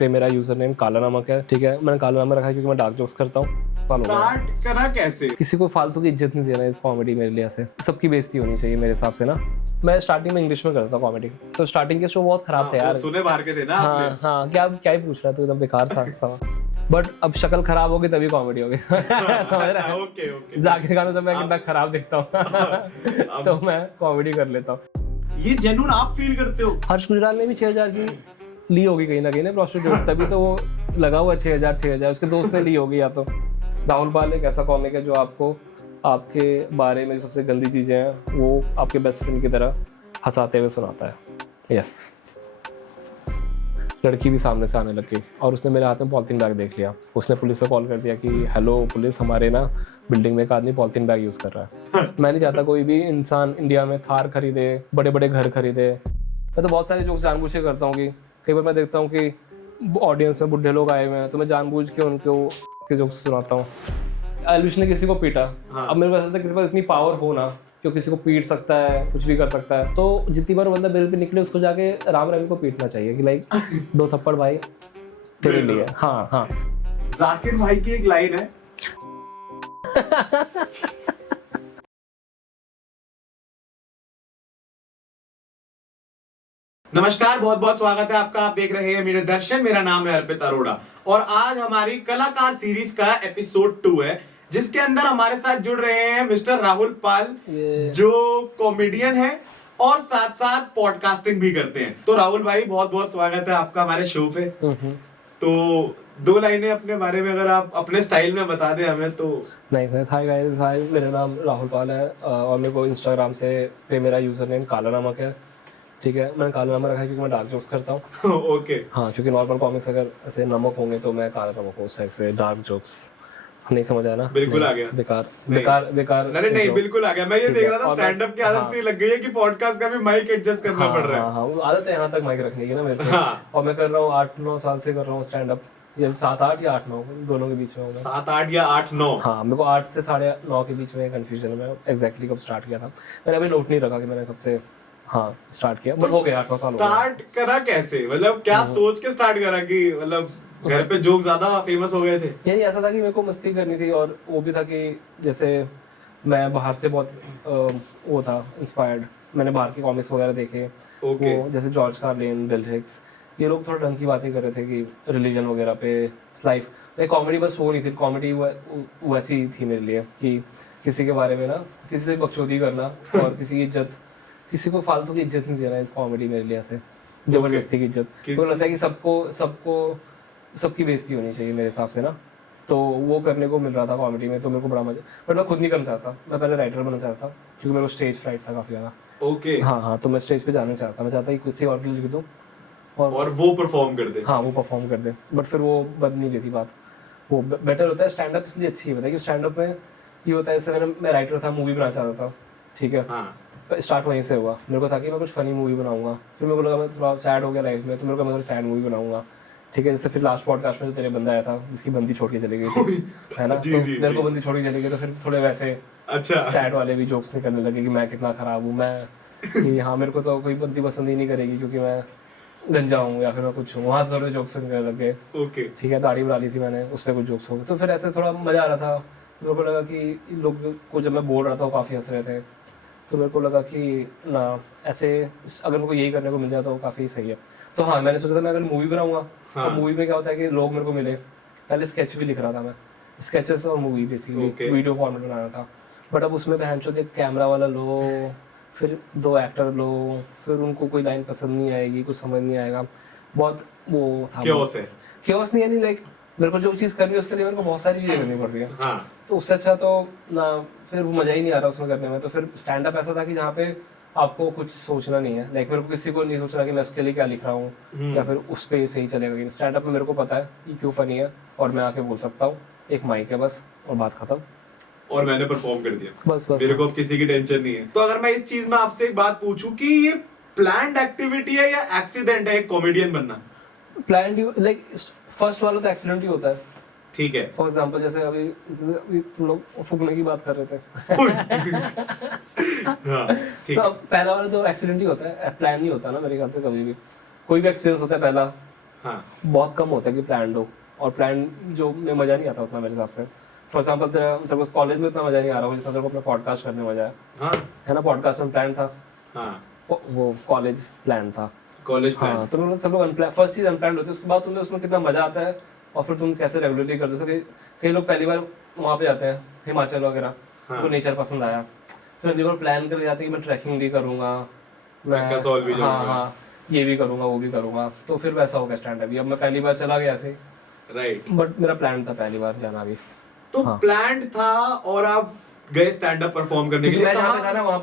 पे मेरा user name काला नमक है, ठीक है। मैंने काला नमक रखा है क्योंकि मैं डार्क जोक्स करता हूँ। स्टार्ट करा कैसे? किसी को फालतू की इज्जत नहीं देना इस कॉमेडी मेरे लिए, ऐसे सबकी बेइज्जती होनी चाहिए मेरे हिसाब से ना। मैं स्टार्टिंग में इंग्लिश में करता था कॉमेडी, तो स्टार्टिंग के शो बहुत खराब थे यार। सुने बाहर के थे ना आपने? हाँ, क्या ही पूछ रहा है तू, एकदम बेकार सा सवाल। बट अब शक्ल खराब होगी तभी कॉमेडी होगी। समझ रहा है? ओके। जाकिर खान जब मैं कितना खराब दिखता हूँ तो मैं कॉमेडी कर लेता हूँ। ये जेन्युइन आप फील करते हो? हर्ष गुजराल ने भी 6,000 की ली होगी कहीं ना कहीं ना प्रोस्टिट्यूट, तभी तो वो लगा हुआ 6,000 उसके दोस्त ने ली होगी या तो। राहुल पाल एक ऐसा कॉमिक है जो आपको आपके बारे में सबसे गंदी चीजें हैं वो आपके बेस्ट फ्रेंड की तरह हंसाते हुए सुनाता है। यस, लड़की भी सामने से आने लग गई और उसने मेरे हाथ में पॉलिथीन बैग देख लिया। उसने पुलिस को कॉल कर दिया कि हेलो पुलिस, हमारे ना बिल्डिंग में एक आदमी पॉलिथीन बैग यूज़ कर रहा है। मैं नहीं चाहता कोई भी इंसान इंडिया में थार खरीदे, बड़े बड़े घर खरीदे। मैं तो बहुत सारे जोक्स जानबूझ के करता हूँ कि कई बार मैं देखता हूँ कि ऑडियंस में बुढ़े लोग आए हुए हैं तो मैं जानबूझ के उनको जोक्स सुनाता हूँ। एलविश ने किसी को पीटा, अब मेरे को ऐसा था किसी पास इतनी पावर हो ना जो किसी को पीट सकता है, कुछ भी कर सकता है, तो जितनी बार बंदा बेल पे निकले उसको जाके राम रहीम को पीटना चाहिए कि लाइक 2 थप्पड़ भाई तेरे लिए। हाँ। जाकिर भाई की एक लाइन है, नमस्कार, बहुत बहुत स्वागत है आपका। आप देख रहे हैं मेरे दर्शन, मेरा नाम है अर्पित अरोड़ा और आज हमारी कलाकार सीरीज का एपिसोड 2 है जिसके अंदर हमारे साथ जुड़ रहे हैं मिस्टर राहुल पाल जो कॉमेडियन है और साथ साथ पॉडकास्टिंग भी करते हैं। तो राहुल भाई बहुत बहुत स्वागत है आपका हमारे शो पे। तो 2 लाइनें अपने बारे में अगर आप अपने स्टाइल में बता दें हमें तो। नहीं सर, हाय गाइस, हाय, मेरा नाम राहुल पाल है और मेरे को इंस्टाग्राम से पे मेरा यूजर नेम काला नमक है, ठीक है। मैंने काला नमक रखा है क्योंकि मैं डार्क जोक्स करता हूँ। ओके। हाँ, क्योंकि नॉर्मल कॉमिक्स अगर ऐसे नमक होंगे तो मैं काला नमक हूँ, उस टाइप से डार्क जोक्स। नहीं समझ आया ना? बिल्कुल आ गया। बेकार। नहीं बिल्कुल आ गया। मैं ये देख रहा था स्टैंड अप की आदत नहीं लग गई है कि पॉडकास्ट का भी माइक एडजस्ट करना पड़ रहा है। हाँ, वो आदत है यहाँ तक माइक रखने की ना मेरे को। और मैं कर रहा हूँ 8-9 साल से कर रहा हूँ स्टैंड अप, या 7-8 या 8-9 दोनों के बीच में होगा। 7-8 या 8-9? हाँ, मेरे को 8 से 9:30 के बीच में कंफ्यूजन है। मैं एग्जैक्टली कब स्टार्ट किया था मैंने अभी नोट नहीं रखा कि मैंने कब से स्टार्ट किया, बट हो गया 8-9 साल हो गए। स्टार्ट करा कैसे, मतलब क्या सोच के स्टार्ट करा कि मतलब घर पे जोक ज्यादा फेमस हो गए थे? यही ऐसा था कि मेरे को मस्ती करनी थी और वो भी था कि जैसे मैं बाहर से बहुत वो था इंस्पायर्ड। मैंने बाहर के कॉमिक्स वगैरह देखे। वो जैसे जॉर्ज कार्लिन, बिल हिक्स, ये लोग थोड़ा ढंग की बातें कर रहे थे कि रिलीजन वगैरह पे, लाइफ में। कॉमेडी बस वो नहीं थी, कॉमेडी वैसी थी मेरे लिए कि किसी के बारे में ना किसी से बकचोदी करना और किसी की इज्जत, किसी को फालतू की इज्जत नहीं देना इस कॉमेडी मेरे लिए, ऐसे जबरदस्ती की इज्जत। तो लगता है कि सबको सबकी बेइज्जती होनी चाहिए मेरे हिसाब से ना, तो वो करने को मिल रहा था कॉमेडी में, तो मेरे को बड़ा मजा। बट मैं खुद नहीं करना चाहता, मैं पहले राइटर बनना चाहता क्योंकि मेरे को स्टेज फ्राइट था काफी ज्यादा। ओके। हाँ, तो मैं स्टेज पे जाना चाहता, मैं चाहता कि किसी और के लिए लिख दूँ और वो परफॉर्म कर दे। हाँ, वो परफॉर्म कर दे, बट फिर वो बन नहीं रही बात। वो बेटर होता है स्टैंड अप, इसलिए अच्छी है कि स्टैंड अप में ये होता है, जैसे मैं राइटर था, मूवी बनाना चाहता था, ठीक है। स्टार्ट वहीं से हुआ, मेरे को था कि मैं कुछ फनी मूवी बनाऊंगा। फिर मेरे को लगा मैं थोड़ा सैड हो गया लाइफ में, तो मेरे को मैं थोड़ी सैड मूवी बनाऊंगा, ठीक है। जैसे फिर लास्ट पॉडकास्ट में जो तेरे बंदा आया था जिसकी बंदी छोड़ के चली गई थी, है ना? तो मेरे को बंदी छोड़ के चली गई, तो फिर थोड़े वैसे सैड वाले भी जोक्स निकलने लगे कि मैं कितना खराब हूँ, मैं कि हाँ मेरे को तो कोई बंदी पसंद ही नहीं करेगी क्योंकि मैं गंजा हूँ या फिर मैं कुछ हूँ। वहाँ से थोड़े जोक्स निकलने लग गए, ठीक है। दाढ़ी बढ़ा ली थी मैंने, उस पर कुछ जोक्स हो गए, तो फिर ऐसे थोड़ा मजा आ रहा था। तो मेरे को लगा कि इन लोग को जब मैं बोल रहा था वो काफ़ी हंस रहे थे, तो मेरे को लगा कि ना ऐसे अगर मेरे को यही करने को मिल जाए तो काफ़ी सही है। तो हाँ, मैंने सोचा था मैं अगर मूवी बनाऊंगा तो मूवी में क्या होता है कि लोग मेरे को मिले। पहले स्केच भी लिख रहा था मैं, स्केचेस और मूवी बेसिकली वीडियो फॉर्मेट बनाना था। बट अब उसमें बहनचोद एक कैमरा वाला लो, फिर 2 एक्टर लो, फिर उनको कोई लाइन पसंद नहीं आएगी, कुछ समझ नहीं आएगा, बहुत वो था। क्योस नहीं, यानी लाइक मेरे को जो चीज़ करनी है उसके लिए मेरे को बहुत सारी चीज़ें करनी पड़ रही है। तो उससे अच्छा तो ना, फिर वो मजा ही नहीं आ रहा उसमें करने में। तो फिर स्टैंड अप ऐसा था कि जहाँ पे आपको कुछ सोचना नहीं है, लाइक मेरे को किसी को नहीं सोचना कि मैं उसके लिए क्या लिख रहा हूँ या फिर उस पे सही चलेगा। स्टैंड अप में मेरे को पता है ये क्यों फनी है और मैं आके बोल सकता हूँ, एक माइक है बस और बात खत्म, और मैंने परफॉर्म कर दिया, बस बस। मेरे को अब किसी की टेंशन नहीं है। तो अगर मैं इस चीज में आपसे एक बात पूछूं कि ये प्लान्ड एक्टिविटी है या एक्सीडेंट है एक कॉमेडियन बनना? प्लान्ड, लाइक फर्स्ट वाला तो एक्सीडेंट ही होता है, ठीक है। फॉर एग्जांपल जैसे अभी तुम लोग फूकने की बात कर रहे थे। ठीक तो पहला वाला तो एक्सीडेंट ही होता है, प्लान नहीं होता ना मेरे ख्याल से। कभी भी कोई भी एक्सपीरियंस होता है पहला, हाँ बहुत कम होता है कि प्लान हो, और प्लान जो में मजा नहीं आता उतना मेरे हिसाब से। फॉर एग्जाम्पल तेरे को कॉलेज में इतना मजा नहीं आ रहा हो जितना तेरे को अपना पॉडकास्ट करने में मजा है। हाँ है ना, पॉडकास्ट में प्लान था, हाँ वो कॉलेज प्लान था। कॉलेज हाँ, प्लान। तो लोग सब लोग अनप्लान, फर्स्ट चीज अनप्लान होती है, उसके बाद तुम्हें उसमें कितना मजा आता है और फिर तुम कैसे रेगुलरली करते हो। कई लोग पहली बार वहाँ पे जाते हैं हिमाचल वगैरह, उनको नेचर पसंद आया, फिर अगली बार प्लान कर जाते हैं कि मैं ट्रैकिंग भी करूँगा, मैं कसौल भी हाँ जाऊंगा। हाँ ये भी करूँगा वो भी करूँगा, तो फिर वैसा हो गया स्टैंड अभी। अब मैं पहली बार चला गया ऐसे, राइट। बट मेरा प्लान था पहली बार जाना भी। तो हाँ। प्लान था और आप गए स्टैंड अप परफॉर्म करने के क्योंकि लिए। मैं जहाँ पे कहाँ? था ना वहाँ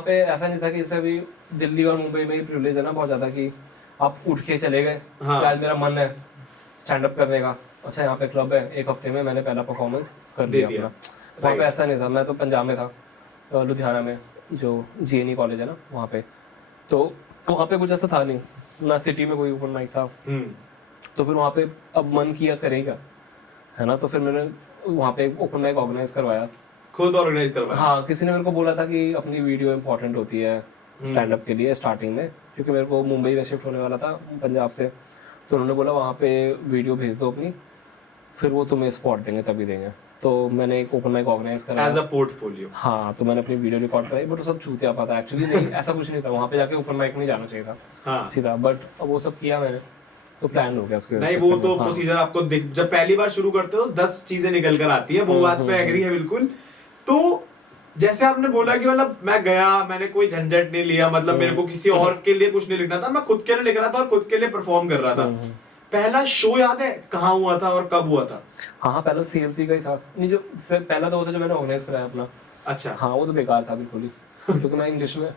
पे ऐसा नहीं था कि जैसे अभी दिल्ली और मुंबई में ही प्रिविलेज है ना बहुत ज्यादा, कि आप उठ के चले गए हाँ। कि आज मेरा मन है स्टैंड अप करने का, अच्छा यहाँ पे क्लब है, एक हफ्ते में मैंने पहला परफॉर्मेंस कर दिया अपना। वहाँ पे ऐसा नहीं था। मैं तो पंजाब में था, लुधियाना में, जो GNE कॉलेज है ना वहाँ पे, तो वहाँ पे कुछ ऐसा था नहीं ना, सिटी में कोई ओपन माइक था। तो फिर वहाँ पे अब मन किया करेगा, है ना, तो फिर मैंने वहाँ पे ओपन माइक ऑर्गेनाइज करवाया, खुद ऑर्गेनाइज करवाया। हाँ, किसी ने मेरे को बोला था कि अपनी वीडियो इंपॉर्टेंट होती है स्टैंड अप के लिए स्टार्टिंग में, क्योंकि मेरे को मुंबई में शिफ्ट होने वाला था पंजाब से, तो उन्होंने बोला वहाँ पे वीडियो भेज दो अपनी, फिर वो तुम्हें स्पॉट देंगे तभी देंगे। तो मैंने एक ओपन माइक ऑर्गेनाइज करा एज अ पोर्टफोलियो। हाँ, तो मैंने अपनी वीडियो रिकॉर्ड कराई, बट वो सब चूतिया पाता एक्चुअली नहीं, ऐसा कुछ नहीं था, वहाँ पे जाके ओपन माइक नहीं जाना चाहिए था हाँ। सीधा, बट अब वो सब किया मैंने, तो प्लान हो गया उसके। नहीं वो तो प्रोसीजर आपको जब पहली बार शुरू करते हो 10 चीजें निकल कर आती है, वो बात पे एग्री है बिल्कुल। तो जैसे आपने बोला कि मतलब मैं गया, मैंने कोई झंझट नहीं लिया, मतलब मेरे को किसी और के लिए कुछ नहीं लिखना था, मैं खुद के लिए लिख रहा था और खुद के लिए परफॉर्म कर रहा था। पहला शो याद है कहाँ हुआ था और कब हुआ था? हाँ, पहला CLC का ही था, नहीं जो पहला तो वो था जो मैंने ऑर्गेनाइज कराया अपना। अच्छा। हाँ, वो तो बेकार था बिल्कुल ही, क्योंकि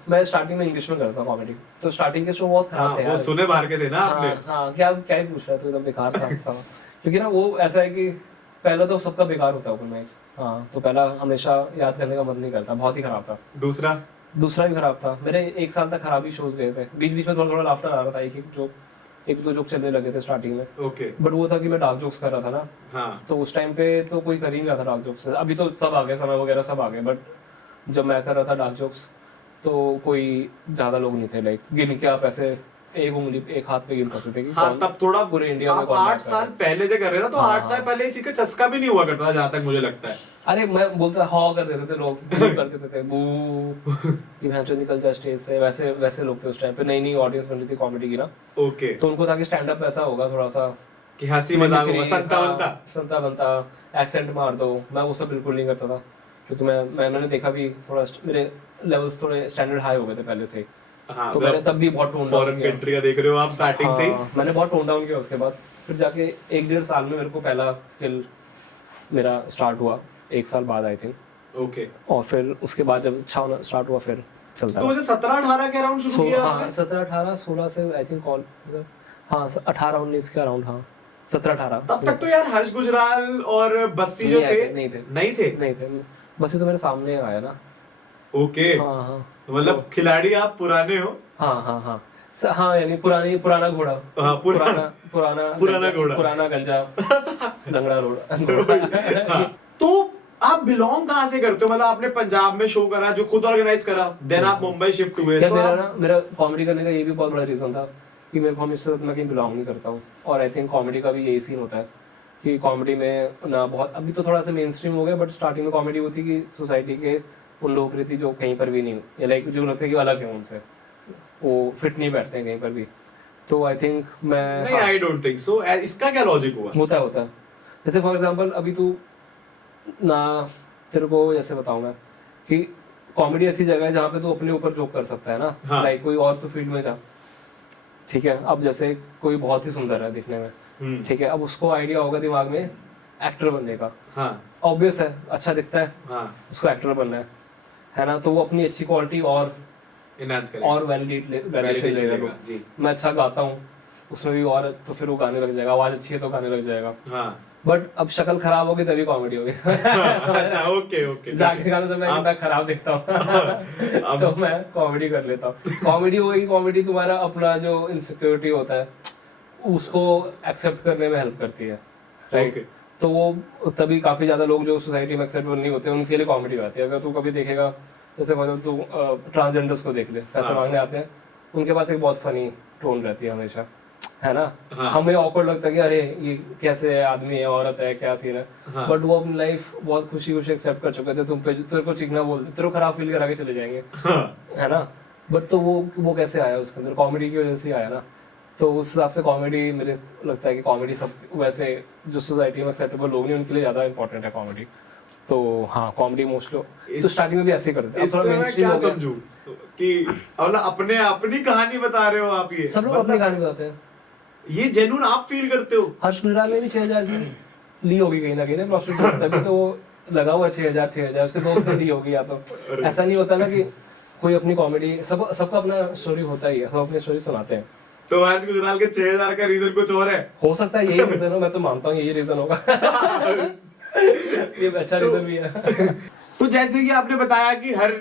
मैं स्टार्टिंग में इंग्लिश में करता कॉमेडी, तो स्टार्टिंग के शो बहुत खराब थे वो यार। सुने बाहर के थे ना आपने? हाँ, क्या ही पूछ रहा है तू, एकदम बेकार सा क्योंकि ना वो ऐसा है कि पहला तो सबका बेकार होता है ओपन माइक। हाँ, तो पहला हमेशा याद करने का मन नहीं करता, बहुत ही खराब था। दूसरा भी खराब था, मेरे 1 साल तक खराब ही शोज गए थे, बीच बीच में थोड़ा थोड़ा लाफ्टर आ रहा था, एक दो जोक चलने लगे थे स्टार्टिंग में। ओके। बट वो था कि मैं डार्क जोक्स कर रहा था ना, हाँ। तो उस टाइम पे तो कोई कर ही नहीं रहा था डार्क जोक्स। अभी तो सब आ गए, समय वगैरह सब आ गए, बट जब मैं कर रहा था डार्क जोक्स तो कोई ज्यादा लोग नहीं थे, लाइक गिन के आप ऐसे एक हाथ पे गिन सकते थे कि हाँ, तब थोड़ा पूरे इंडिया में 8 साल पहले से कर रहे ना, तो 8 साल पहले इसी का चस्का भी नहीं हुआ करता था जहां तक मुझे लगता है। अरे मैं बोलता हॉ कर देते थे लोग, बू कर देते थे, बू कि भैंचो निकल जा स्टेज से, वैसे लोग थे उस टाइम पे। नई ऑडियंस बन रही थी कॉमेडी की ना, ओके। तो उनको था कि स्टैंड अप ऐसा होगा थोड़ा सा कि हंसी मजाक होगा, संता बनता एक्सेंट मार दो। मैं वो सब बिल्कुल नहीं करता था, क्योंकि मैंने देखा भी थोड़ा मेरे लेवल्स थोड़े स्टैंडर्ड हाई हो गए थे पहले से। हाँ, तो मैंने तब भी बहुत टोन डाउन किया। कंट्री का देख रहे हो आप स्टार्टिंग से ही। मैंने बहुत टोन डाउन किया उसके बाद, फिर जाके 1-1.5 साल में मेरे को पहला किल मेरा स्टार्ट हुआ, 1 साल बाद आई थिंक। ओके। और फिर उसके बाद जब अच्छा होना स्टार्ट हुआ फिर चलता तो मुझे 17-18 के अराउंड शुरू किया आपने? 17-18-16 से आई थिंक कॉल, हाँ 18-19 के अराउंड, हाँ 17-18। तब तक तो यार हर्ष गुजराल और बस्सी जो थे नहीं थे। बस्सी तो मेरे सामने आया ना। ओके। हाँ, मतलब खिलाड़ी आप पुराने हो। हाँ, यानी पुराना घोड़ा। हाँ, पुराना गंजा लंगड़ा रोड। तो आप बिलोंग कहाँ से करते हो? मतलब आपने पंजाब में शो करा जो खुद ऑर्गेनाइज करा, देन आप मुंबई शिफ्ट हुए। तो मेरा कॉमेडी करने का ये भी बहुत बड़ा रीजन था कि मेरे को हमेशा मैं कहीं बिलोंग नहीं करता हूँ, और आई थिंक कॉमेडी का भी यही सीन होता है कि कॉमेडी में ना बहुत, अभी तो थोड़ा सा मेन स्ट्रीम हो गया, बट स्टार्टिंग में कॉमेडी होती कि सोसाइटी के उन लोगों की थी जो कहीं पर भी नहीं, लाइक जो लगता है कि अलग है उनसे, वो फिट नहीं बैठते हैं कहीं पर भी। तो आई थिंक मैं आई डोंट थिंक सो। इसका क्या लॉजिक हुआ? होता है जैसे फॉर एग्जांपल अभी तू ना, तेरे को जैसे बताऊं मैं कि कॉमेडी ऐसी जगह है जहाँ पे तू अपने ऊपर जोक कर सकता है ना, लाइक कोई और तो फील्ड में जा, ठीक है। अब जैसे कोई बहुत ही सुंदर है दिखने में, ठीक है, अब उसको आइडिया होगा दिमाग में एक्टर बनने का, ऑब्वियस है, अच्छा दिखता है, उसको एक्टर बनना है ना, तो वो अपनी अच्छी क्वालिटी और वैलिडेशन लेगा। मैं अच्छा गाता हूँ उसमें भी, और तो फिर वो गाने लग जाएगा, आवाज अच्छी है तो गाने लग जाएगा। बट अब शक्ल खराब होगी तभी कॉमेडी होगी। अच्छा, ओके। जाके गाना तो मैं कितना खराब दिखता हूँ तो मैं कॉमेडी कर लेता हूँ। कॉमेडी होगी, कॉमेडी तुम्हारा अपना जो इनसिक्योरिटी होता है उसको एक्सेप्ट करने में हेल्प करती है, राइट? तो वो तभी काफी ज्यादा लोग जो सोसाइटी में एक्सेप्टेबल नहीं होते उनके लिए कॉमेडी आती है। अगर तू कभी देखेगा, जैसे मतलब तू ट्रांसजेंडर्स को देख ले, पैसे मांगने आते हैं, उनके पास एक बहुत फनी टोन रहती है हमेशा, है ना। हाँ। हमें ऑकवर्ड लगता है कि अरे ये कैसे है, आदमी है, औरत है, क्या सीन है, हाँ। बट वो अपनी लाइफ बहुत खुशी खुशी एक्सेप्ट कर चुके थे। तुम पे तेरे को चिकना बोल, तेरे को खराब फील करा के चले जाएंगे, हाँ। है ना। बट तो वो कैसे आया उसके अंदर, कॉमेडी की वजह से ही आया ना। तो उस हिसाब से कॉमेडी मुझे लगता है कि कॉमेडी सब वैसे जो सोसाइटी में एक्सेप्टेबल लोग नहीं उनके लिए ज्यादा इंपॉर्टेंट है कॉमेडी। तो हाँ कॉमेडी मोस्टली तो स्टार्टिंग में भी ऐसे ही करते थे। अब थोड़ा इससे मैं mainstream क्या हो गया। समझूं कि मतलब अपने अपनी कहानी बता रहे हो आप, ये सब लोग मतलब अपनी कहानी बताते हैं। ये जेन्युइन आप फील करते हो? हर्ष गुजराल ने भी 6000 की ली होगी कहीं ना कहीं प्रॉस्टिट्यूट, तभी तो वो लगा हुआ 6000 उसके दोस्त ने ली होगी। या तो ऐसा नहीं होता ना कि कोई अपनी कॉमेडी, सबका अपना स्टोरी होता ही है, सब अपनी स्टोरी सुनाते हैं। तो हर्ष गुजराल के 6000 का रीजन कुछ और है? हो सकता है यही रीजन हो, मैं तो मानता हूँ यही रीजन होगा। ये अच्छा रीजन भी है। तो जैसे कि आपने बताया कि हर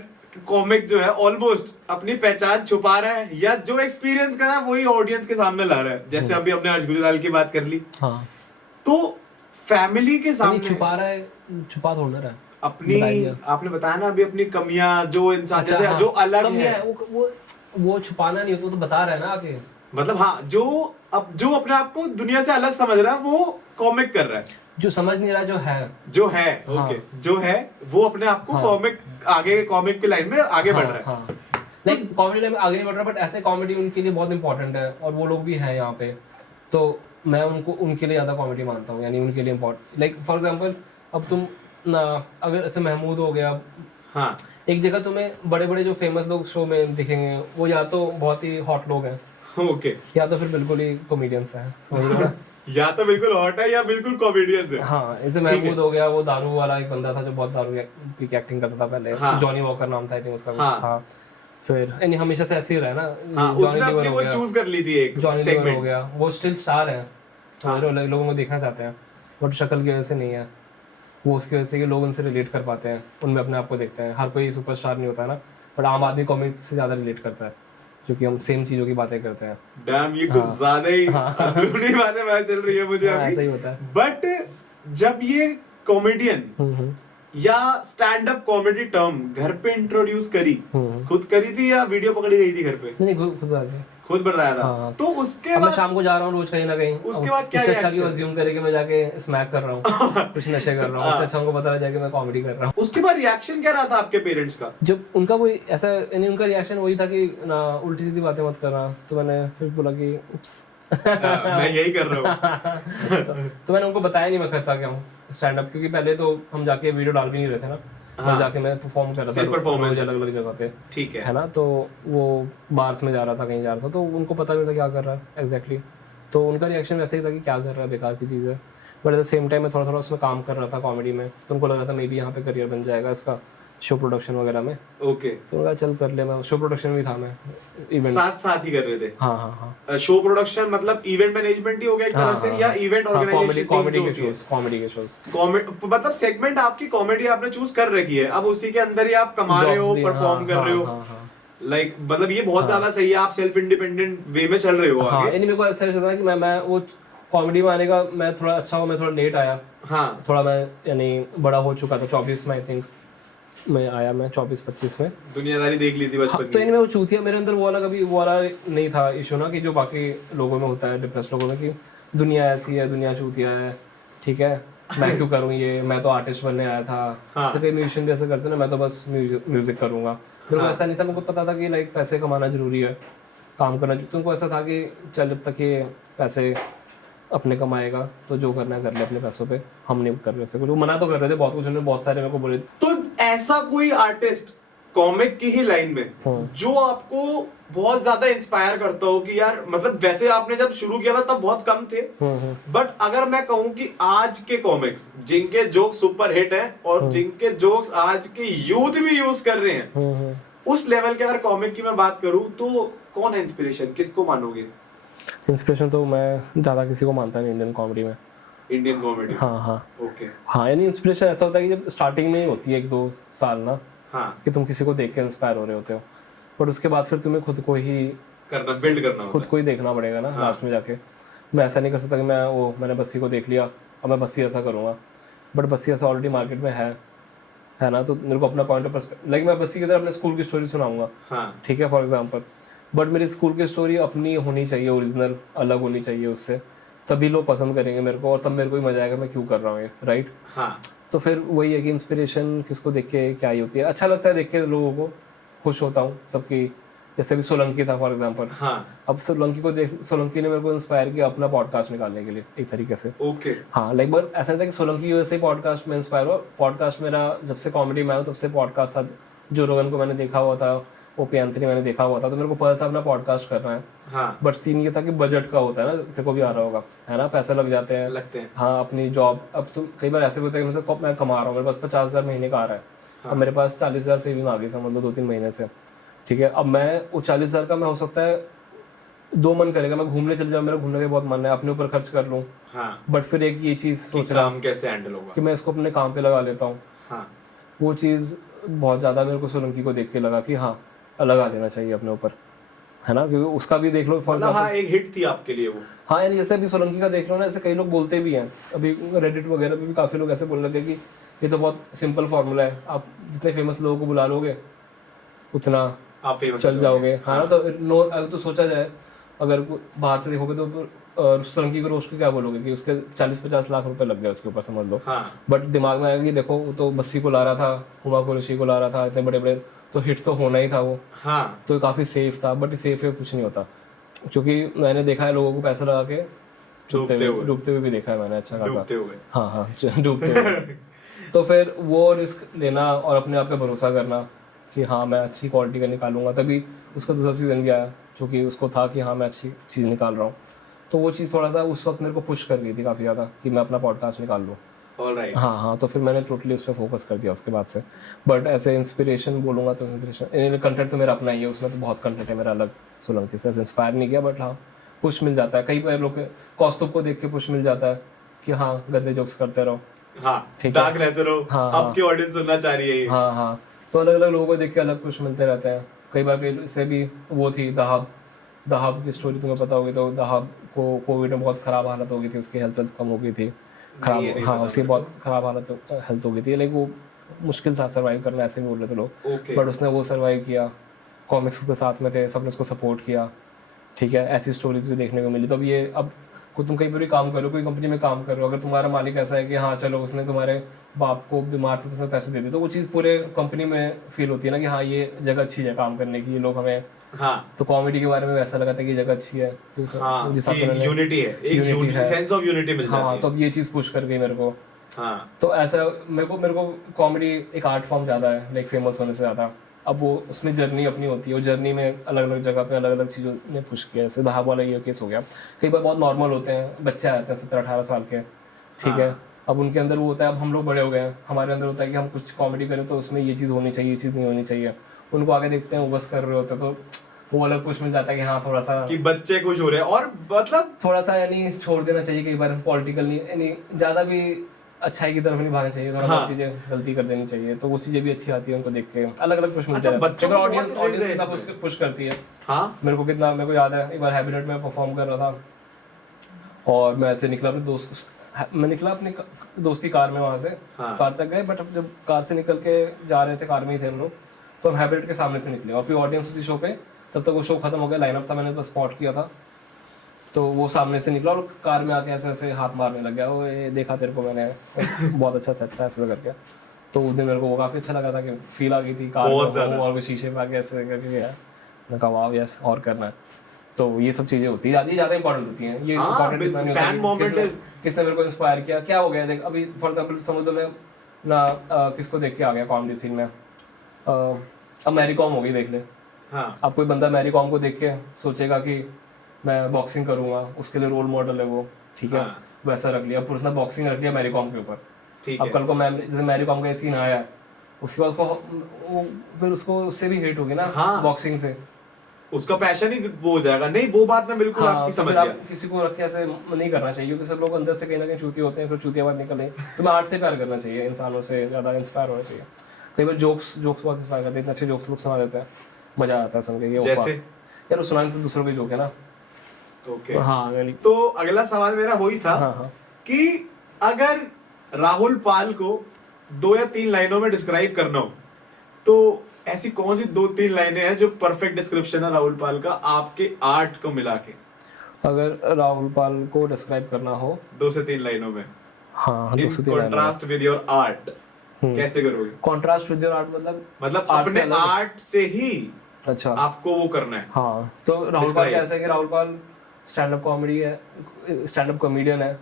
कॉमिक जो है ऑलमोस्ट अपनी पहचान छुपा रहा है, या जो एक्सपीरियंस करा है वही ऑडियंस के सामने ला रहा है। जैसे अभी हमने हर्ष गुजराल की बात कर ली, हाँ तो फैमिली के सामने छुपा रहा है, छुपा थोड़ा ना रहा है। अपनी, आपने बताया ना अभी अपनी कमियां, जो इंसान अच्छा, जैसे हाँ, जो अलग कमियां है, वो छुपाना नहीं होता, वो तो बता रहा है ना आके। मतलब हाँ, जो अपने आप को दुनिया से अलग समझ रहा है वो कॉमिक कर रहा है। जो समझ नहीं रहा जो है ओके, हाँ। जो है वो अपने आप को हाँ। कॉमिक की लाइन में आगे बढ़ रहा है। हाँ। नहीं कॉमेडी लाइन में आगे नहीं बढ़ रहा, बट ऐसे कॉमेडी उनके लिए बहुत इंपॉर्टेंट है और वो लोग भी हैं यहाँ पे। तो मैं उनके लिए ज्यादा कॉमेडी मानता हूँ, यानी उनके लिए इम्पोर्टेंट। लाइक फॉर एग्जाम्पल अब तुम ना, अगर ऐसे महमूद हो गया, हाँ, एक जगह तुम्हें बड़े बड़े जो फेमस लोग शो में दिखेंगे वो या तो बहुत ही हॉट लोग हैं, ओके, या तो फिर बिल्कुल ही कॉमेडियंस हैं, समझ रहे हो ना। या तो बिल्कुल हॉट है या बिल्कुल कॉमेडियंस है। हाँ, जैसे महमूद हो गया, वो दारू वाला एक बंदा था जो बहुत दारू की एक्टिंग करता था पहले। हाँ। जॉनी वॉकर नाम था आई थिंक उसका कुछ हाँ। था। फिर यानी हमेशा से ऐसे ही रहा है ना। हाँ, जॉनी उसने लीवर अपनी हो वो गया, चूज कर ली थी एक जॉनी लीवर हो सेगमेंट। गया, वो स्टिल स्टार है, समझ रहे हो, लोगों को देखना चाहते हैं, बट शक्ल की वजह से नहीं है वो, उसकी वजह से कि लोग उनसे रिलेट कर पाते हैं, उनमें अपने आप को देखते हैं। हर कोई सुपरस्टार नहीं होता है ना, बट आम आदमी कॉमिक से ज्यादा रिलेट करता है क्योंकि हम सेम चीजों की बातें करते हैं। डैम, ये कुछ ज्यादा ही अंदरूनी बातें पता चल रही है मुझे अभी। ऐसा ही होता है। बट जब ये कॉमेडियन या स्टैंड अप कॉमेडी टर्म घर पे इंट्रोड्यूस करी, खुद करी थी या वीडियो पकड़ी गई थी घर पे? नहीं खुद आ गया, खुद बताया था। हाँ। तो उसके अब मैं बाद शाम को जा रहा हूँ रोज कहीं ना कहीं, उसके बाद क्या इससे अच्छा कि reaction? अज्यूम करे कि मैं जाके स्मैक कर रहा हूँ, कुछ नशे कर रहा हूँ, उससे अच्छा उनको पता लग जाए कि मैं कॉमेडी कर रहा हूँ। उसके बाद रिएक्शन क्या रहा था आपके पेरेंट्स का? जब उनका कोई ऐसा, यानी उनका रिएक्शन वही था कि ना उल्टी सीधी बातें मत करना, तो मैंने फिर बोला कि उप्स। मैं यही कर रहा हूँ। तो मैंने उनको बताया नहीं मैं करता क्या हूँ स्टैंड अप, क्योंकि पहले तो हम जाके वीडियो डाल भी नहीं रहे थे ना। हाँ। जाके मैं परफॉर्म कर रहा था परफॉर्मेंस अलग अलग जगह पे, ठीक है ना। तो वो बार्स में जा रहा था, कहीं जा रहा था, तो उनको पता नहीं था क्या कर रहा है एग्जैक्टली। तो उनका रिएक्शन वैसे ही था कि क्या कर रहा है, बेकार की चीज़ है। But at the same time मैं थोड़ा थोड़ा उसमें काम कर रहा था कॉमेडी में, तो उनको लग रहा था मे बी यहाँ पे करियर बन जाएगा इसका, शो प्रोडक्शन वगैरह में। ओके, तो उनका चल कर ले, मैं शो प्रोडक्शन भी था, मैं इवेंट साथ ही कर रहे थे। हाँ हाँ हाँ, शो प्रोडक्शन मतलब इवेंट मैनेजमेंट ही हो गया एक तरह से, या इवेंट ऑर्गेनाइजेशन? कॉमेडी के शोज मतलब सेगमेंट आपकी कॉमेडी आपने चूज कर रखी है, अब उसी के अंदर ही आप कमा रहे हो, परफॉर्म कर रहे हो। लाइक मतलब ये बहुत ज्यादा सही है, आप सेल्फ इंडिपेंडेंट वे में चल रहे हो आगे। यानी मेरे को ऐसा लगता है कि मैं वो कॉमेडी में आने का मैं थोड़ा अच्छा हूँ, मैं थोड़ा लेट आया। हाँ, थोड़ा मैं यानी बड़ा हो चुका था, 24 में आई थिंक मैं आया, मैं 24-25 में दुनियादारी देख ली थी बचपन तो इनमें वो चूतिया मेरे अंदर वो वाला कभी वो वाला नहीं था इशू ना, कि जो बाकी लोगों में होता है, डिप्रेस लोगों में, कि दुनिया ऐसी है, दुनिया चूतिया है, ठीक है, मैं क्यों करूँ ये, मैं तो आर्टिस्ट बनने आया था। हाँ। कई म्यूजिशियन भी ऐसे करते ना, मैं तो बस म्यूजिक करूंगा। मेरे को ऐसा नहीं था, मेरे को पता था कि लाइक पैसे कमाना जरूरी है, काम करना। तुमको ऐसा था कि चल जब तक ये पैसे अपने कमाएगा तो जो करना है कर ले अपने पैसों पे, हम नहीं कर रहे थे कुछ। वो मना तो कर रहे थे बहुत कुछ, उन्होंने बहुत सारे मेरे को बोले। तो ऐसा कोई आर्टिस्ट कॉमिक की ही लाइन में जो आपको बहुत ज्यादा इंस्पायर करता हो कि यार, मतलब वैसे आपने जब शुरू किया था तब बहुत कम थे, बट अगर मैं कहूं कि आज के कॉमिक्स जिनके जोक्स सुपर हिट हैं और जिनके जोक्स आज के यूथ भी यूज कर रहे हैं, उस लेवल के अगर कॉमिक की मैं बात करूं तो कौन है इंस्पिरेशन, किसको मानोगे? इंस्पिरेशन तो मैं ज्यादा किसी को मानता नहीं इंडियन कॉमेडी में। Indian comedy? हाँ हाँ ओके। हाँ, यानी इंस्पिरेशन ऐसा होता है कि जब स्टार्टिंग में ही होती है 1-2 साल ना, हाँ, कि तुम किसी को देख के इंस्पायर हो रहे होते हो, बट उसके बाद फिर तुम्हें खुद को ही करना, बिल्ड करना होता खुद को ही देखना पड़ेगा ना। लास्ट में जाके मैं ऐसा नहीं कर सकता कि मैंने बस्सी को देख लिया अब मैं बस्सी ऐसा करूँगा, बट बस्सी ऐसा ऑलरेडी मार्केट में है ना। तो मेरे को अपना पॉइंट ऑफ पर्सपेक्टिव, लाइक मैं बस्सी की तरह अपने स्कूल की स्टोरी सुनाऊंगा, हाँ, ठीक है, फॉर एग्जाम्पल, बट मेरी स्कूल की स्टोरी अपनी होनी चाहिए, ओरिजिनल, अलग होनी चाहिए उससे, तभी लोग पसंद करेंगे मेरे को और तब मेरे को भी मजा आएगा मैं क्यों कर रहा हूँ ये, राइट। हाँ तो फिर वही है कि इंस्पिरेशन किसको देख के क्या ही होती है, अच्छा लगता है देख के लोगों को, खुश होता हूँ सबकी। जैसे भी सोलंकी था फॉर एग्जांपल, हाँ अब सोलंकी को देख, सोलंकी ने मेरे को इंस्पायर किया अपना पॉडकास्ट निकालने के लिए एक तरीके से। ओके हाँ लाइक बट ऐसा नहीं था कि सोलंकी की वजह से पॉडकास्ट में इंस्पायर हुआ, पॉडकास्ट मेरा जब से कॉमेडी में आया तब से पॉडकास्ट था। जो रोगन को मैंने देखा हुआ था, ओपी एंथनी मैंने देखा हुआ था, तो मेरे को पता था अपना पॉडकास्ट करना है। हाँ बट सीन ये था कि बजट का होता है ना, तेरे को भी आ रहा होगा, है ना, पैसे लग जाते हैं। लगते हैं। हाँ अपनी जॉब, अब तुम कई बार ऐसे भी होता है कि मतलब मैं कमा रहा हूँ, मेरे पास 50,000 महीने का आ रहा है, अब मेरे पास 40,000 सेविंग आ गई समझ लो 2-3 महीने से, ठीक है। अब मैं वो 40,000 का मैं हो सकता है दो मन करेगा, मैं घूमने चले जाऊँ, मेरा घूमने का बहुत मन है, अपने ऊपर खर्च कर लूँ। हाँ बट फिर एक ये चीज़ सोच रहा काम कैसे हैंडल होगा कि मैं इसको अपने काम पे लगा लेता हूँ। हाँ वो चीज़ बहुत ज़्यादा मेरे को सोलंकी को देख के लगा कि हाँ लगा लेना चाहिए अपने ऊपर, है ना, क्योंकि उसका भी देख लो फॉर मतलब हाँ एक हिट थी आपके लिए वो। हाँ यानी जैसे अभी सोलंकी का देख लो ना, ऐसे कई लोग बोलते भी हैं, अभी रेडिट वगैरह पे भी काफ़ी लोग ऐसे बोलने लगे कि ये तो बहुत सिंपल फार्मूला है, आप जितने फेमस लोगों को बुला लोगे उतना आप फेमस चल जाओगे। हाँ ना, तो नो अगर तो सोचा जाए, अगर बाहर से देखोगे तो सोलंकी को रोज को क्या बोलोगे कि उसके 40-50 लाख रुपए लग गए उसके ऊपर, समझ लो। हाँ बट दिमाग में आएगा कि देखो वो तो बस्सी को ला रहा था, हुमा कुरैशी को ला रहा था, इतने बड़े बड़े, तो हिट तो होना ही था वो। हाँ तो काफ़ी सेफ था, बट सेफ है कुछ नहीं होता, क्योंकि मैंने देखा है लोगों को पैसा लगा के डूबते हुए भी देखा है मैंने, अच्छा खासा। डूबते हुए। हाँ हाँ डूबते हुए। तो फिर वो रिस्क लेना और अपने आप पे भरोसा करना कि हाँ मैं अच्छी क्वालिटी का निकालूंगा, तभी उसका दूसरा सीजन भी आया, जो कि उसको था कि हाँ मैं अच्छी चीज़ निकाल रहा हूँ। तो वो चीज़ थोड़ा सा उस वक्त मेरे को पुश कर गई थी काफ़ी ज़्यादा कि मैं अपना पॉडकास्ट निकाल लूँ। ऑलराइट। हाँ, तो फिर मैंने टोटली उस पर फोकस कर दिया उसके बाद से। बट ऐसे इंस्पिरेशन बोलूँगा तो इंस्पिरेशन कंटेंट तो मेरा अपना ही है, उसमें तो बहुत कंटेंट है मेरा अलग, सोलंकी से इंस्पायर नहीं किया, बट हाँ पुश मिल जाता है। कई बार लोग कौस्तुभ को देख के पुश मिल जाता है कि हाँ गंदे जोक्स करते रहो, हाँ दाग रहते रहो, आपकी ऑडियंस सुनना चाह रही है। हाँ, तो अलग अलग लोगों को देख के अलग पुश मिलते रहते हैं। कई बार कई से भी वो थी दहाब की स्टोरी तुम्हें पता होगी, तो दहाब को कोविड में बहुत ख़राब हालत हो गई थी, उसकी हेल्थ कम हो गई थी, खराब, हाँ उसकी बहुत ख़राब हालत हेल्थ हो गई थी, लेकिन वो मुश्किल था सर्वाइव करना, ऐसे भी बोल रहे थे लोग। बट उसने वो सर्वाइव किया, कॉमिक्स उसके साथ में थे, सबने उसको सपोर्ट किया, ठीक है। ऐसी स्टोरीज भी देखने को मिली। तो अब ये अब तुम कहीं पर भी काम करो, कोई कंपनी में काम कर रहे हो, अगर तुम्हारा मालिक ऐसा है कि हाँ चलो उसने तुम्हारे बाप को बीमार थे तो उसने पैसे दे दिए, तो वो चीज़ पूरे कंपनी में फील होती है ना कि हाँ ये जगह अच्छी है काम करने की, ये लोग हमें। हाँ तो कॉमेडी के बारे में वैसा लगा था कि जगह अच्छी है, हाँ, यूनिटी है, एक सेंस ऑफ यूनिटी मिल जाती है। हाँ तो अब ये चीज़ पुश कर गई मेरे को। हाँ तो ऐसा मेरे को कॉमेडी एक आर्ट फॉर्म ज़्यादा है लाइक फेमस होने से ज़्यादा। अब वो उसमें जर्नी अपनी होती है, वो जर्नी में अलग अलग जगह पे अलग अलग चीज़ों ने पुश किया। जैसे दहाब वाला ये केस हो गया, कई बार बहुत नॉर्मल होते हैं, बच्चे आते हैं 17-18 साल के, ठीक है। अब उनके अंदर वो होता है, अब हम लोग बड़े हो गए हैं, हमारे अंदर होता है कि हम कुछ कॉमेडी करें तो उसमें ये चीज़ होनी चाहिए, ये चीज़ नहीं होनी चाहिए। उनको आगे देखते हैं वो बस कर रहे होते हैं, तो वो अलग पुश मिल जाता है कि हाँ थोड़ा सा कि बच्चे खुश हो रहे हैं, और मतलब थोड़ा सा यानी छोड़ देना चाहिए कई बार, पॉलिटिकल नहीं यानी ज़्यादा भी अच्छाई की तरफ नहीं भागना चाहिए, थोड़ा बहुत चीजें गलती कर देनी चाहिए, तो वो चीजें भी अच्छी आती है उनको देख के, अलग अलग पुश मिलता है। बच्चों को ऑडियंस कितना पुश करती है। हाँ मेरे को याद है एक बार हैबिटेट में परफॉर्म कर रहा था और मैं ऐसे निकला अपनी दोस्त की कार में, वहाँ से कार तक गए, बट जब कार से निकल के जा रहे थे, कार में ही थे हम लोग, तो हम हैबिटेट के सामने से निकले और फिर ऑडियंस उसी शो पे, तब तक वो शो खत्म हो गया, लाइनअप था, मैंने बस स्पॉट किया था, तो वो सामने से निकला और कार में आके ऐसे ऐसे हाथ मारने लग गया। वो ये देखा तेरे को मैंने, बहुत अच्छा सेट था ऐसे करके। तो उस दिन मेरे को वो काफ़ी अच्छा लगा था कि फील आ गई थी कार में, और शीशे पे आके ऐसे करके गया, मैंने कहा वाह यस और करना है। तो ये सब चीज़ें होती है, ज़्यादा इंपॉर्टेंट होती हैं। ये इंपॉर्टेंट इतना नहीं होता किसने मेरे को इंस्पायर किया, क्या हो गया। देख अभी फॉर एग्जाम्पल समझ लो मैं ना किसको देख के आ गया कॉमेडी सीन में, अब मैरी कॉम हो गई देख ले। अब कोई बंदा मैरी कॉम को देख के सोचेगा कि मैं बॉक्सिंग करूंगा, उसके लिए रोल मॉडल है वो, ठीक है। वैसा रख लिया, उसने बॉक्सिंग रख लिया मैरी कॉम के ऊपर। अब कल को जैसे मैरी कॉम का सीन आया, उसके बाद फिर उसको उससे भी हिट होगी ना बॉक्सिंग से, उसका पैशन ही वो हो जाएगा। नहीं वो बात मैं बिल्कुल आपकी समझ गया। किसी को रख के ऐसे नहीं करना चाहिए, क्योंकि सब लोग अंदर से कहीं ना कहीं चूती होते हैं, फिर चूतिया बात निकले। तुम्हें आर्ट से प्यार करना चाहिए, इंसानों से ज़्यादा इंस्पायर होना चाहिए। कई बार जोक्स बहुत इंस्पायर करते हैं, इतने अच्छे जोक्स लोग सुना देते हैं, मजा आता है सुन के। जैसे यार सुनाने से दूसरों के जोक है ना। तो अगला सवाल मेरा वही था कि अगर राहुल पाल को 2 या 3 लाइनों में डिस्क्राइब करना हो तो ऐसी कौन सी 2-3 लाइनें हैं जो परफेक्ट डिस्क्रिप्शन है राहुल पाल का आपके आर्ट को मिला के? अगर राहुल पाल को डिस्क्राइब करना हो 2 से 3 लाइनों में, हाँ in contrast with your art, कैसे करोगे? कॉन्ट्रास्ट विद योर आर्ट मतलब अपने आर्ट से ही अच्छा आपको वो करना है। हाँ, तो राहुल पाल कैसा है कि राहुल पाल स्टैंड अप कॉमेडियन है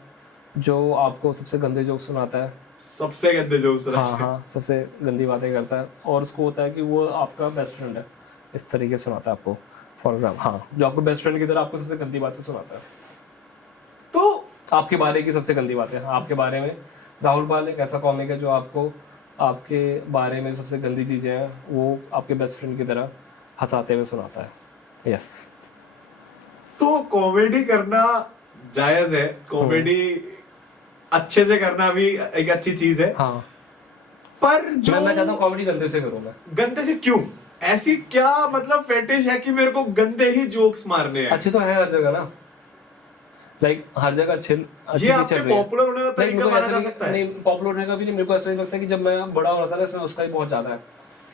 जो आपको सबसे गंदे जोक सुनाता है, सबसे गंदे जोक सुनाता है। हाँ, सबसे गंदी बातें करता है, और उसको होता है कि वो आपका बेस्ट फ्रेंड है, इस तरीके से सुनाता है आपको। फॉर एग्जाम्पल, हाँ, जो आपको बेस्ट फ्रेंड की तरह आपको सबसे गंदी बातें सुनाता है, तो आपके बारे की सबसे गंदी बातें आपके बारे में। राहुल पाल एक ऐसा कॉमिक है जो आपको आपके बारे में सबसे गंदी चीज़ें हैं वो आपके बेस्ट फ्रेंड की तरह हंसाते हुए सुनाता है। यस, तो कॉमेडी करना जायज है, कॉमेडी अच्छे से करना भी एक अच्छी चीज है। हाँ, पर जो मैं चाहता हूँ कॉमेडी गंदे से करूँ। मैं गंदे से क्यों? ऐसी क्या मतलब फेटिश है कि मेरे को गंदे ही जोक्स मारने हैं? अच्छी तो है हर जगह ना, लाइक हर जगह अच्छी ये आपके पॉपुलर होने का तरीका माना जा सकता है। नहीं, पॉपुलर होने का भी नहीं, मेरे को ऐसा ही लगता है कि जब मैं बड़ा हो रहा था ना, इसमें उसका ही बहुत ज्यादा है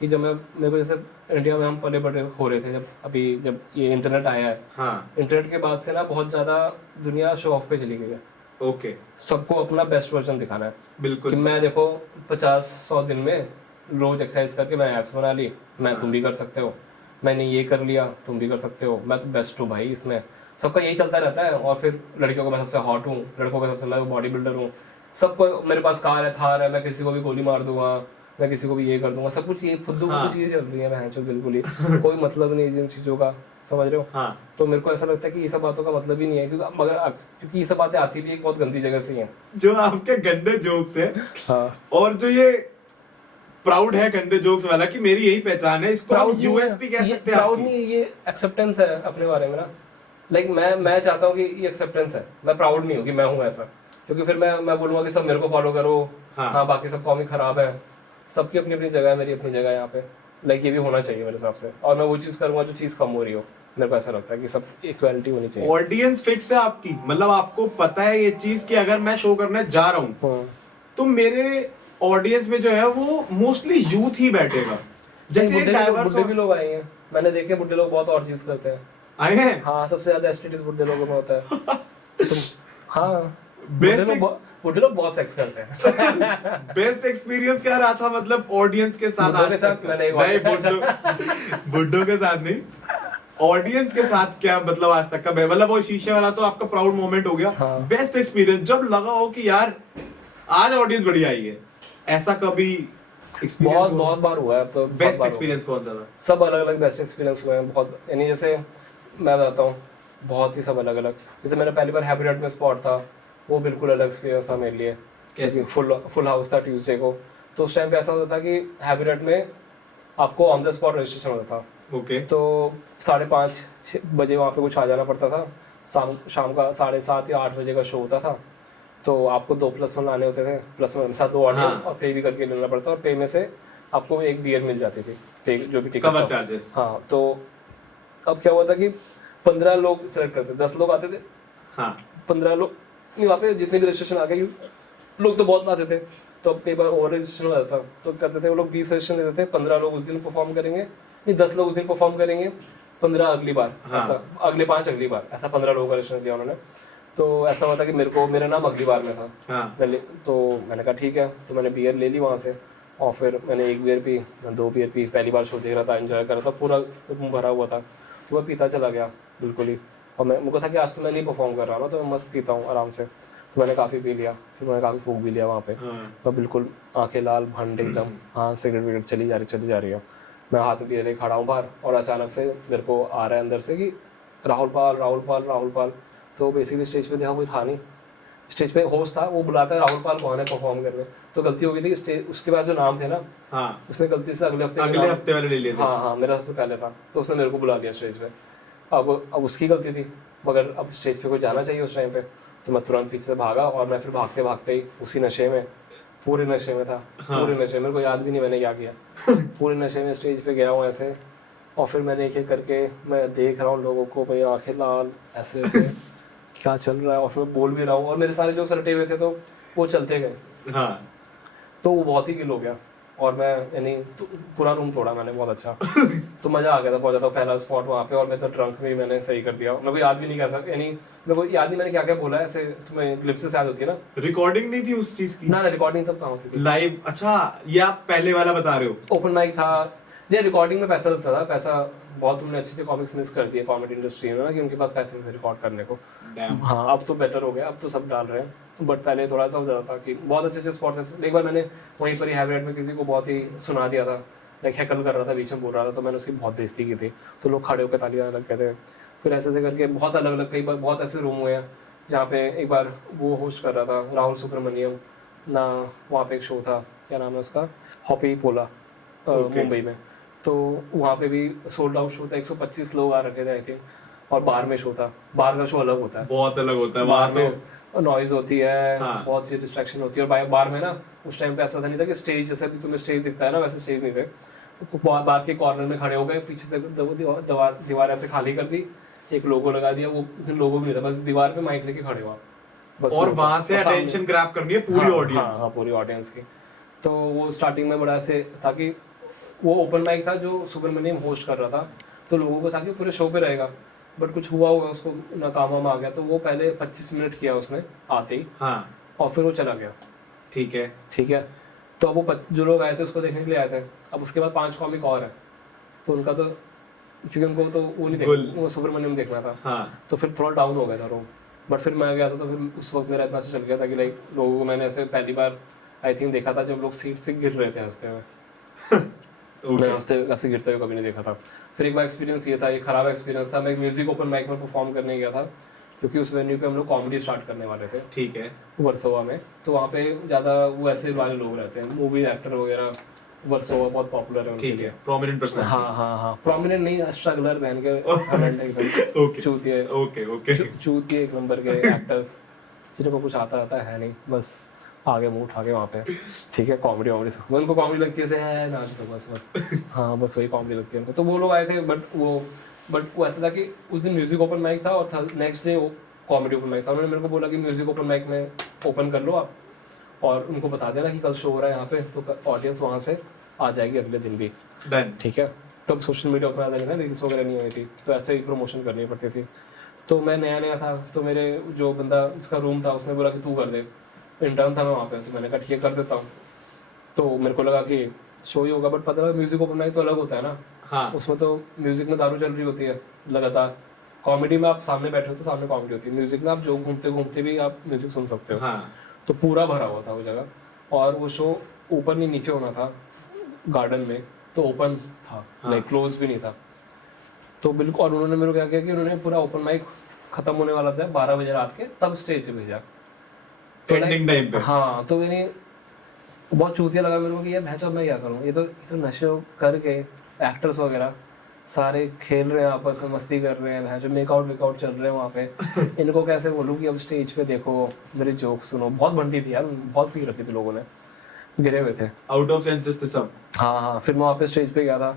कि जब मेरे को जैसे इंडिया में हम पले बड़े हो रहे थे, जब ये इंटरनेट आया है, हाँ, इंटरनेट के बाद से ना बहुत ज्यादा दुनिया शो ऑफ पे चली गई है। ओके, सबको अपना बेस्ट वर्जन दिखाना है, बिल्कुल, कि मैं देखो 50-100 दिन में रोज एक्सरसाइज करके मैं एप्स बना ली, मैं तुम भी कर सकते हो, मैंने ये कर लिया तुम भी कर सकते हो, मैं तो बेस्ट हूँ भाई इसमें। सबका यही चलता रहता है, और फिर लड़कियों को मैं सबसे हॉट हूँ, लड़कों को सबसे मैं बॉडी बिल्डर हूँ, सबको मेरे पास कार है, थार है, मैं किसी को भी गोली मार दूंगा, मैं किसी को भी ये कर दूंगा, सब कुछ ये फुद्दू चीजें चल रही है, मैं जो बिल्कुल ही कोई मतलब नहीं इन चीजों का, समझ रहे हो? हाँ। तो मेरे को ऐसा लगता है कि ये सब बातों का मतलब ही नहीं है, क्योंकि ये सब बातें आती भी एक बहुत गंदी जगह से ही हैं, जो आपके गंदे जोक्स है। हाँ, और जो ये प्राउड है गंदे जोक्स वाला कि मेरी यही पहचान है, इसको हम यूएसपी कह सकते हैं। प्राउड नहीं, ये एक्सेप्टेंस है अपने बारे में ना, लाइक मैं चाहता हूँ कि ये एक्सेप्टेंस है, मैं प्राउड नहीं हूँ कि मैं हूँ ऐसा, क्योंकि फिर मैं बोलूंगा कि सब मेरे को फॉलो करो, हाँ बाकी सब कॉमिक खराब है, सबकी अपनी अपनी जगह है, मेरी अपनी जगह है यहाँ पे, लाइक ये भी होना चाहिए मेरे हिसाब से, और मैं वो चीज़ करूँगा जो चीज़ कम हो रही हो, मेरे को ऐसा लगता है कि सब इक्वालिटी होनी चाहिए। ऑडियंस फिक्स है आपकी, मतलब आपको पता है ये चीज कि अगर मैं शो करने जा रहा हूँ तो मेरे ऑडियंस में जो है वो मोस्टली यूथ ही बैठेगा। जैसे बुड्ढे भी लोग आए हैं, मैंने देखे बुड्ढे लोग बहुत और चीज करते हैं, आए हैं, हाँ, सबसे ज्यादा एस्टेटिस बुड्ढे लोगों में होता है। हाँ, बुड्ढे लोग बहुत सेक्स करते हैं। बेस्ट एक्सपीरियंस क्या रहा था मतलब ऑडियंस के साथ? आज तक नहीं, बुड्ढों के साथ नहीं, ऑडियंस के साथ क्या मतलब आज तक का? मतलब वो शीशे वाला तो आपका प्राउड मोमेंट हो गया। हाँ। बेस्ट एक्सपीरियंस जब लगा हो कि यार आज ऑडियंस बढ़िया आई है, ऐसा कभी एक्सपीरियंस? बहुत बार हुआ है। तो बेस्ट एक्सपीरियंस कौन सा था? सब अलग अलग बेस्ट एक्सपीरियंस हुए हैं बहुत, यानी जैसे मैं बताता हूँ, बहुत ही सब अलग अलग। जैसे मैंने पहली बार हैबिटेट में स्पॉट था, वो बिल्कुल अलग एक्सपीरियंस था मेरे लिए। कैसे? फुल हाउस था ट्यूसडे को, तो उस टाइम पे ऐसा होता था कि हैबिटेट में आपको ऑन द स्पॉट रजिस्ट्रेशन होता था। ओके। तो 5:30-6 बजे वहाँ पे कुछ आ जाना पड़ता था, शाम का 7:30 या 8 बजे का शो होता था। तो आपको 2+1 लाने होते थे, +1 साथ 2 ऑडियंस, हाँ। और पे भी करके लेना पड़ता, और पे में से आपको एक बियर मिल जाती थी, पे जो भी टिकट कवर चार्जेस। हाँ, तो अब क्या हुआ था कि 15 लोग सेलेक्ट करते, 10 लोग आते थे, हाँ, 15 लोग नहीं, वहाँ पे जितने भी रजिस्ट्रेशन आ गए लोग तो बहुत आते थे, तो अब कई बार ओवर रजिस्ट्रेशन हो जाता था, तो करते थे वो लोग 20 रजिस्ट्रेशन लेते थे, 15 लोग उस दिन परफॉर्म करेंगे, नहीं 10 लोग उस दिन परफॉर्म करेंगे, 15 अगली बार, हाँ। ऐसा अगले 5 अगली बार, ऐसा 15 लोगों का रजिस्ट्रेशन लिया उन्होंने। तो ऐसा हुआ था कि मेरा नाम अगली बार में था। हाँ। तो मैंने कहा ठीक है, तो मैंने बियर ले ली वहाँ से, और फिर मैंने 1 बियर पी, 2 बियर पी, पहली बार शो देख रहा था, एंजॉय कर रहा था, पूरा मुँह भरा हुआ था, तो मैं पीता चला गया बिल्कुल ही, और मुझे था कि आज तो मैं नहीं परफॉर्म कर रहा हूँ, तो मैं मस्त पीता हूँ आराम से, तो मैंने काफ़ी पी लिया, फिर मैंने काफ़ी फूक भी लिया वहाँ पे, मैं बिल्कुल आंखें लाल भंड एकदम, हाँ, सिगरेट विगरेट चली जा रही है, मैं हाथ में बियर लेके खड़ा हूँ बाहर, और अचानक से मेरे को आ रहा है अंदर से कि राहुल पाल। तो बेसिकली स्टेज पे देखा कोई था नहीं, स्टेज पे होस्ट था, वो बुलाता है राहुल पाल कौन है परफॉर्म करने, तो गलती हो गई थी स्टेज, उसके बाद जो नाम थे ना, हाँ, उसने गलती से अगले हफ्ते वाले ले लिए थे। हाँ, मेरा सबसे पहले था, तो उसने मेरे को बुला लिया स्टेज पे। अब उसकी गलती थी, मगर अब स्टेज पे कोई जाना चाहिए उस टाइम पे, तो मैं तुरंत पीछे से भागा, और मैं फिर भागते भागते ही उसी नशे में, पूरे नशे में था, पूरे नशे, मेरे को याद भी नहीं मैंने क्या किया, पूरे नशे में स्टेज पे गया हूँ ऐसे, और फिर मैंने एक करके मैं देख रहा हूँ लोगों को, भाई आंखें लाल ऐसे क्या चल रहा है, और फिर मैं बोल भी रहा हूँ, और मेरे सारे जो रटे हुए थे तो वो चलते गए। हाँ। तो वो बहुत ही गिल हो गया, और मैं यानी पूरा रूम तोड़ा मैंने बहुत अच्छा। तो मजा आ गया था बहुत ज़्यादा, पहला स्पॉट वहाँ पे, और मैं तो ड्रंक में मैंने सही कर दिया। मेरे को याद भी नहीं कैसा, यानी मेरे को याद नहीं मैंने क्या क्या बोला है, ऐसे तुम्हें ग्लिप्सेस याद होती है ना। रिकॉर्डिंग नहीं थी उस चीज की? ना रिकॉर्डिंग तब कहाँ होती थी, लाइव। अच्छा, ये आप पहले वाला बता रहे हो? ओपन माइक था। नहीं, रिकॉर्डिंग में पैसा लगता था, पैसा बहुत तुमने अच्छे से कॉमिक्स मिस कर दिए कॉमेडी इंडस्ट्री में ना, कि उनके पास पैसे नहीं थे रिकॉर्ड करने को। हाँ अब तो बेटर हो गया, अब तो सब डाल रहे हैं, बट पहले थोड़ा सा हो जाता था कि बहुत अच्छे अच्छे स्पॉट्स। एक बार मैंने वहीं पर ही हैबिटेट में किसी को बहुत ही सुना दिया था, लाइक हैकल कर रहा था, बीच में बोल रहा था, तो मैंने उसकी बहुत बेइज्जती की थी, तो लोग खड़े होकर तालियां लग गए थे। फिर ऐसे ऐसे करके बहुत अलग अलग कई बार बहुत ऐसे रूम हुए हैं जहाँ पे एक बार वो होस्ट कर रहा था राहुल सुब्रमण्यम ना, वहाँ पे एक शो था, क्या नाम है उसका, हॉपी पोला, मुंबई में। तो वहाँ पे भी सोल्ड आउट शो था, 125 लोग आ रखे थे आई थिंक, और बार में शो था। बार का शो अलग होता है, बहुत अलग होता है। बार में नॉइज होती है, हाँ। बहुत सी डिस्ट्रैक्शन होती है, और बार में ना उस टाइम पे ऐसा था नहीं था कि स्टेज जैसे भी तुम्हें स्टेज दिखता है ना, वैसे स्टेज नहीं थे। बार के कॉर्नर में खड़े हो गए, पीछे से दीवार ऐसे खाली कर दी, एक लोगो लगा दिया, वो लोगो भी नहीं था, बस दीवार पे माइक लेके खड़े हुआ बस, और वहां से अटेंशन ग्रैब करनी है पूरी ऑडियंस। हाँ पूरी ऑडियंस की। तो वो स्टार्टिंग में बड़ा ऐसे था कि वो ओपन माइक था जो सुब्रमण्यम होस्ट कर रहा था, तो लोगों को था कि पूरे शो पे रहेगा, बट कुछ हुआ होगा उसको, नाकाम वाम आ गया, तो वो पहले 25 मिनट किया उसने आते ही, हाँ, और फिर वो चला गया। ठीक है, ठीक है, तो अब वो जो लोग आए थे उसको देखने के लिए आए थे, अब उसके बाद 5 कॉमिक और है, तो उनका तो क्योंकि उनको तो वो नहीं देखना, वो सुब्रमण्यम देखना था। हाँ। तो फिर थोड़ा डाउन हो गया था रूम, बट फिर मैं गया था, तो फिर उस वक्त मेरा इतना से चल गया था कि लाइक लोगों को मैंने ऐसे पहली बार आई थिंक देखा था जब लोग सीट से गिर रहे थे हंसते हुए। मैं हंसते से गिरते हुए कभी नहीं देखा था। फिर एक बार एक्सपीरियंस ये था, ये खराब एक्सपीरियंस था, मैं एक म्यूजिक ओपन माइक में परफॉर्म करने गया था, क्योंकि उस वेन्यू पे हम लोग कॉमेडी स्टार्ट करने वाले थे। ठीक है, वर्सोवा में, तो वहाँ पे ज़्यादा वो ऐसे वाले लोग रहते हैं, मूवी एक्टर वगैरह, वर्सोवा बहुत पॉपुलर है। ठीक है, प्रोमिनेंट पर्सनालिटीज। हाँ प्रोमिनेंट नहीं, स्ट्रगलर बहन के चूतिए, ओके चूतिए एक नंबर के एक्टर्स जिनको कुछ आता है नहीं, बस आगे मुंह उठा के वहाँ पे। ठीक है, कॉमेडी उनको कॉमेडी लगती है नाच दो बस हाँ बस वही कॉमेडी लगती है उनको। तो वो लोग आए थे, बट वो ऐसा था कि उस दिन म्यूजिक ओपन माइक था और next day comedy open mic था। उन्होंने मेरे को बोला कि म्यूजिक ओपन माइक में ओपन कर लो आप, और उनको बता देना कि कल शो हो रहा है यहाँ पे, तो ऑडियंस वहाँ से आ जाएगी अगले दिन भी। डन। ठीक है, तब सोशल मीडिया उतना ज़्यादा नहीं था, रील्स वगैरह नहीं हुई थी, तो ऐसे ही प्रमोशन करनी पड़ती थी। तो मैं नया था, तो मेरे जो बंदा जिसका रूम था उसने बोला कि तू कर दे, इंटर्न था मैं वहाँ पे, तो मैंने कहा ठीक है कर देता हूँ। तो मेरे को लगा कि शो ही होगा, बट पता लगा म्यूजिक ओपन माइक तो अलग होता है ना। हाँ। उसमें तो म्यूजिक में दारू चल रही होती है लगातार, कॉमेडी में आप सामने बैठे हो तो सामने कॉमेडी होती है, म्यूजिक में आप जो घूमते घूमते भी आप म्यूजिक सुन सकते हो। हाँ। तो पूरा भरा हुआ था वो जगह, और वो शो ऊपर नहीं नीचे होना था गार्डन में, तो ओपन था, लाइक क्लोज भी नहीं था। तो बिल्कुल, और उन्होंने मेरे को क्या किया कि उन्होंने पूरा ओपन माइक खत्म होने वाला था 12 बजे रात के, तब स्टेज पे भेजा एंडिंग टाइम पे। हाँ, तो यानी बहुत चूतिया लगा मेरे को कि यार भैंचो मैं क्या करूँ, ये तो नशे करके एक्टर्स वगैरह सारे खेल रहे हैं आपस में, मस्ती कर रहे हैं, भैंचो मेकआउट चल रहे हैं वहाँ पे। इनको कैसे बोलूँ कि अब स्टेज पे देखो मेरी जोक सुनो। बहुत बंटी थी यार, बहुत पी रखी थी लोगों ने, गिरे हुए थे, आउट ऑफ सेंसेस थे सब। हाँ। फिर मैं वहाँ पे स्टेज पे गया था,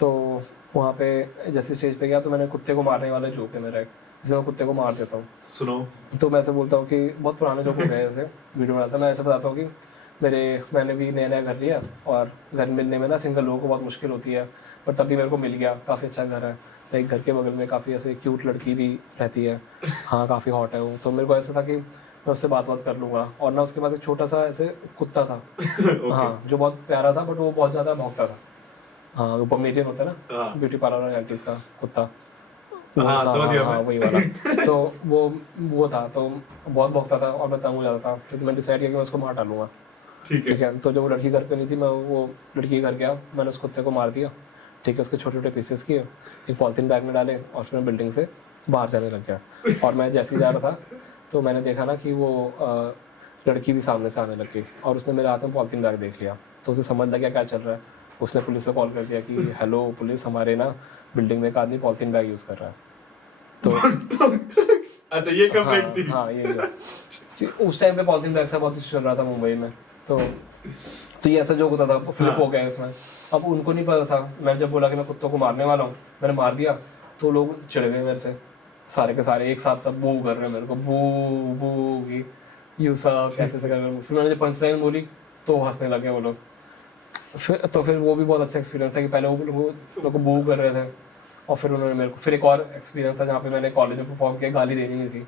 तो वहाँ पे जैसे स्टेज पे गया तो मैंने कुत्ते को मारने वाला जोक है मेरा एक, जिसे मैं कुत्ते को मार देता हूँ। सुनो। तो मैं ऐसे बोलता हूँ कि बहुत पुराने जोक हो गए, ऐसे वीडियो बनाता मैं ऐसे बताता हूँ कि मैंने भी नया घर लिया, और घर मिलने में ना सिंगल लोगों को बहुत मुश्किल होती है, पर तब भी मेरे को मिल गया, काफ़ी अच्छा घर है, एक घर के बगल में काफ़ी ऐसे क्यूट लड़की भी रहती है, हाँ काफ़ी हॉट है वो। तो मेरे को ऐसा था कि मैं उससे बात कर लूँगा। और ना उसके पास एक छोटा सा ऐसे कुत्ता था हाँ, जो बहुत प्यारा था, बट वो बहुत ज़्यादा भौंकता था। हाँ, वो पोमेरियन होता है ना, ब्यूटी पार्लर एंटीज का कुत्ता, हाँ वही वाला। तो वो था, तो बहुत भौंकता था और मैं तंग हो जाता था, तो मैंने डिसाइड किया कि मैं उसको मार डालूंगा। ठीक है, तो जब वो लड़की घर पे नहीं थी, मैं वो लड़की घर गया, मैंने उस कुत्ते को मार दिया। ठीक है, उसके छोटे छोटे पीसेस किए, एक पॉलिथीन बैग में डाले, और फिर मैं बिल्डिंग से बाहर जाने लग गया। और मैं जैसे ही जा रहा था तो मैंने देखा ना कि वो लड़की भी सामने से आने लग गई, और उसने मेरे हाथ में पॉलिथीन बैग देख लिया, तो उसे समझ लग गया क्या चल रहा है। उसने पुलिस को कॉल कर दिया कि हेलो पुलिस, हमारे ना बिल्डिंग में एक आदमी पॉलिथीन बैग यूज़ कर रहा है। तो अच्छा, ये कंप्लेंट थी। हाँ ये उस टाइम पे पॉलिथीन बैग से बहुत चल रहा था मुंबई में। तो ये ऐसा जोक होता था, फ्लिप हो गया इसमें। अब उनको नहीं पता था, मैंने जब बोला कि मैं कुत्तों को मारने वाला हूँ, मैंने मार दिया, तो लोग चिढ़ गए मेरे से, सारे के सारे एक साथ सब बू कर रहे हैं मेरे को, बू यू सब कैसे कर रहे हैं। फिर मैंने जब पंच लाइन बोली तो हंसने लगे वो लोग। फिर वो भी बहुत अच्छा एक्सपीरियंस था कि पहले वो लोग को बू कर रहे थे और फिर उन्होंने मेरे को, फिर एक और एक्सपीरियंस था जहाँ पे मैंने कॉलेज में परफॉर्म किया, गाली देनी नहीं थी,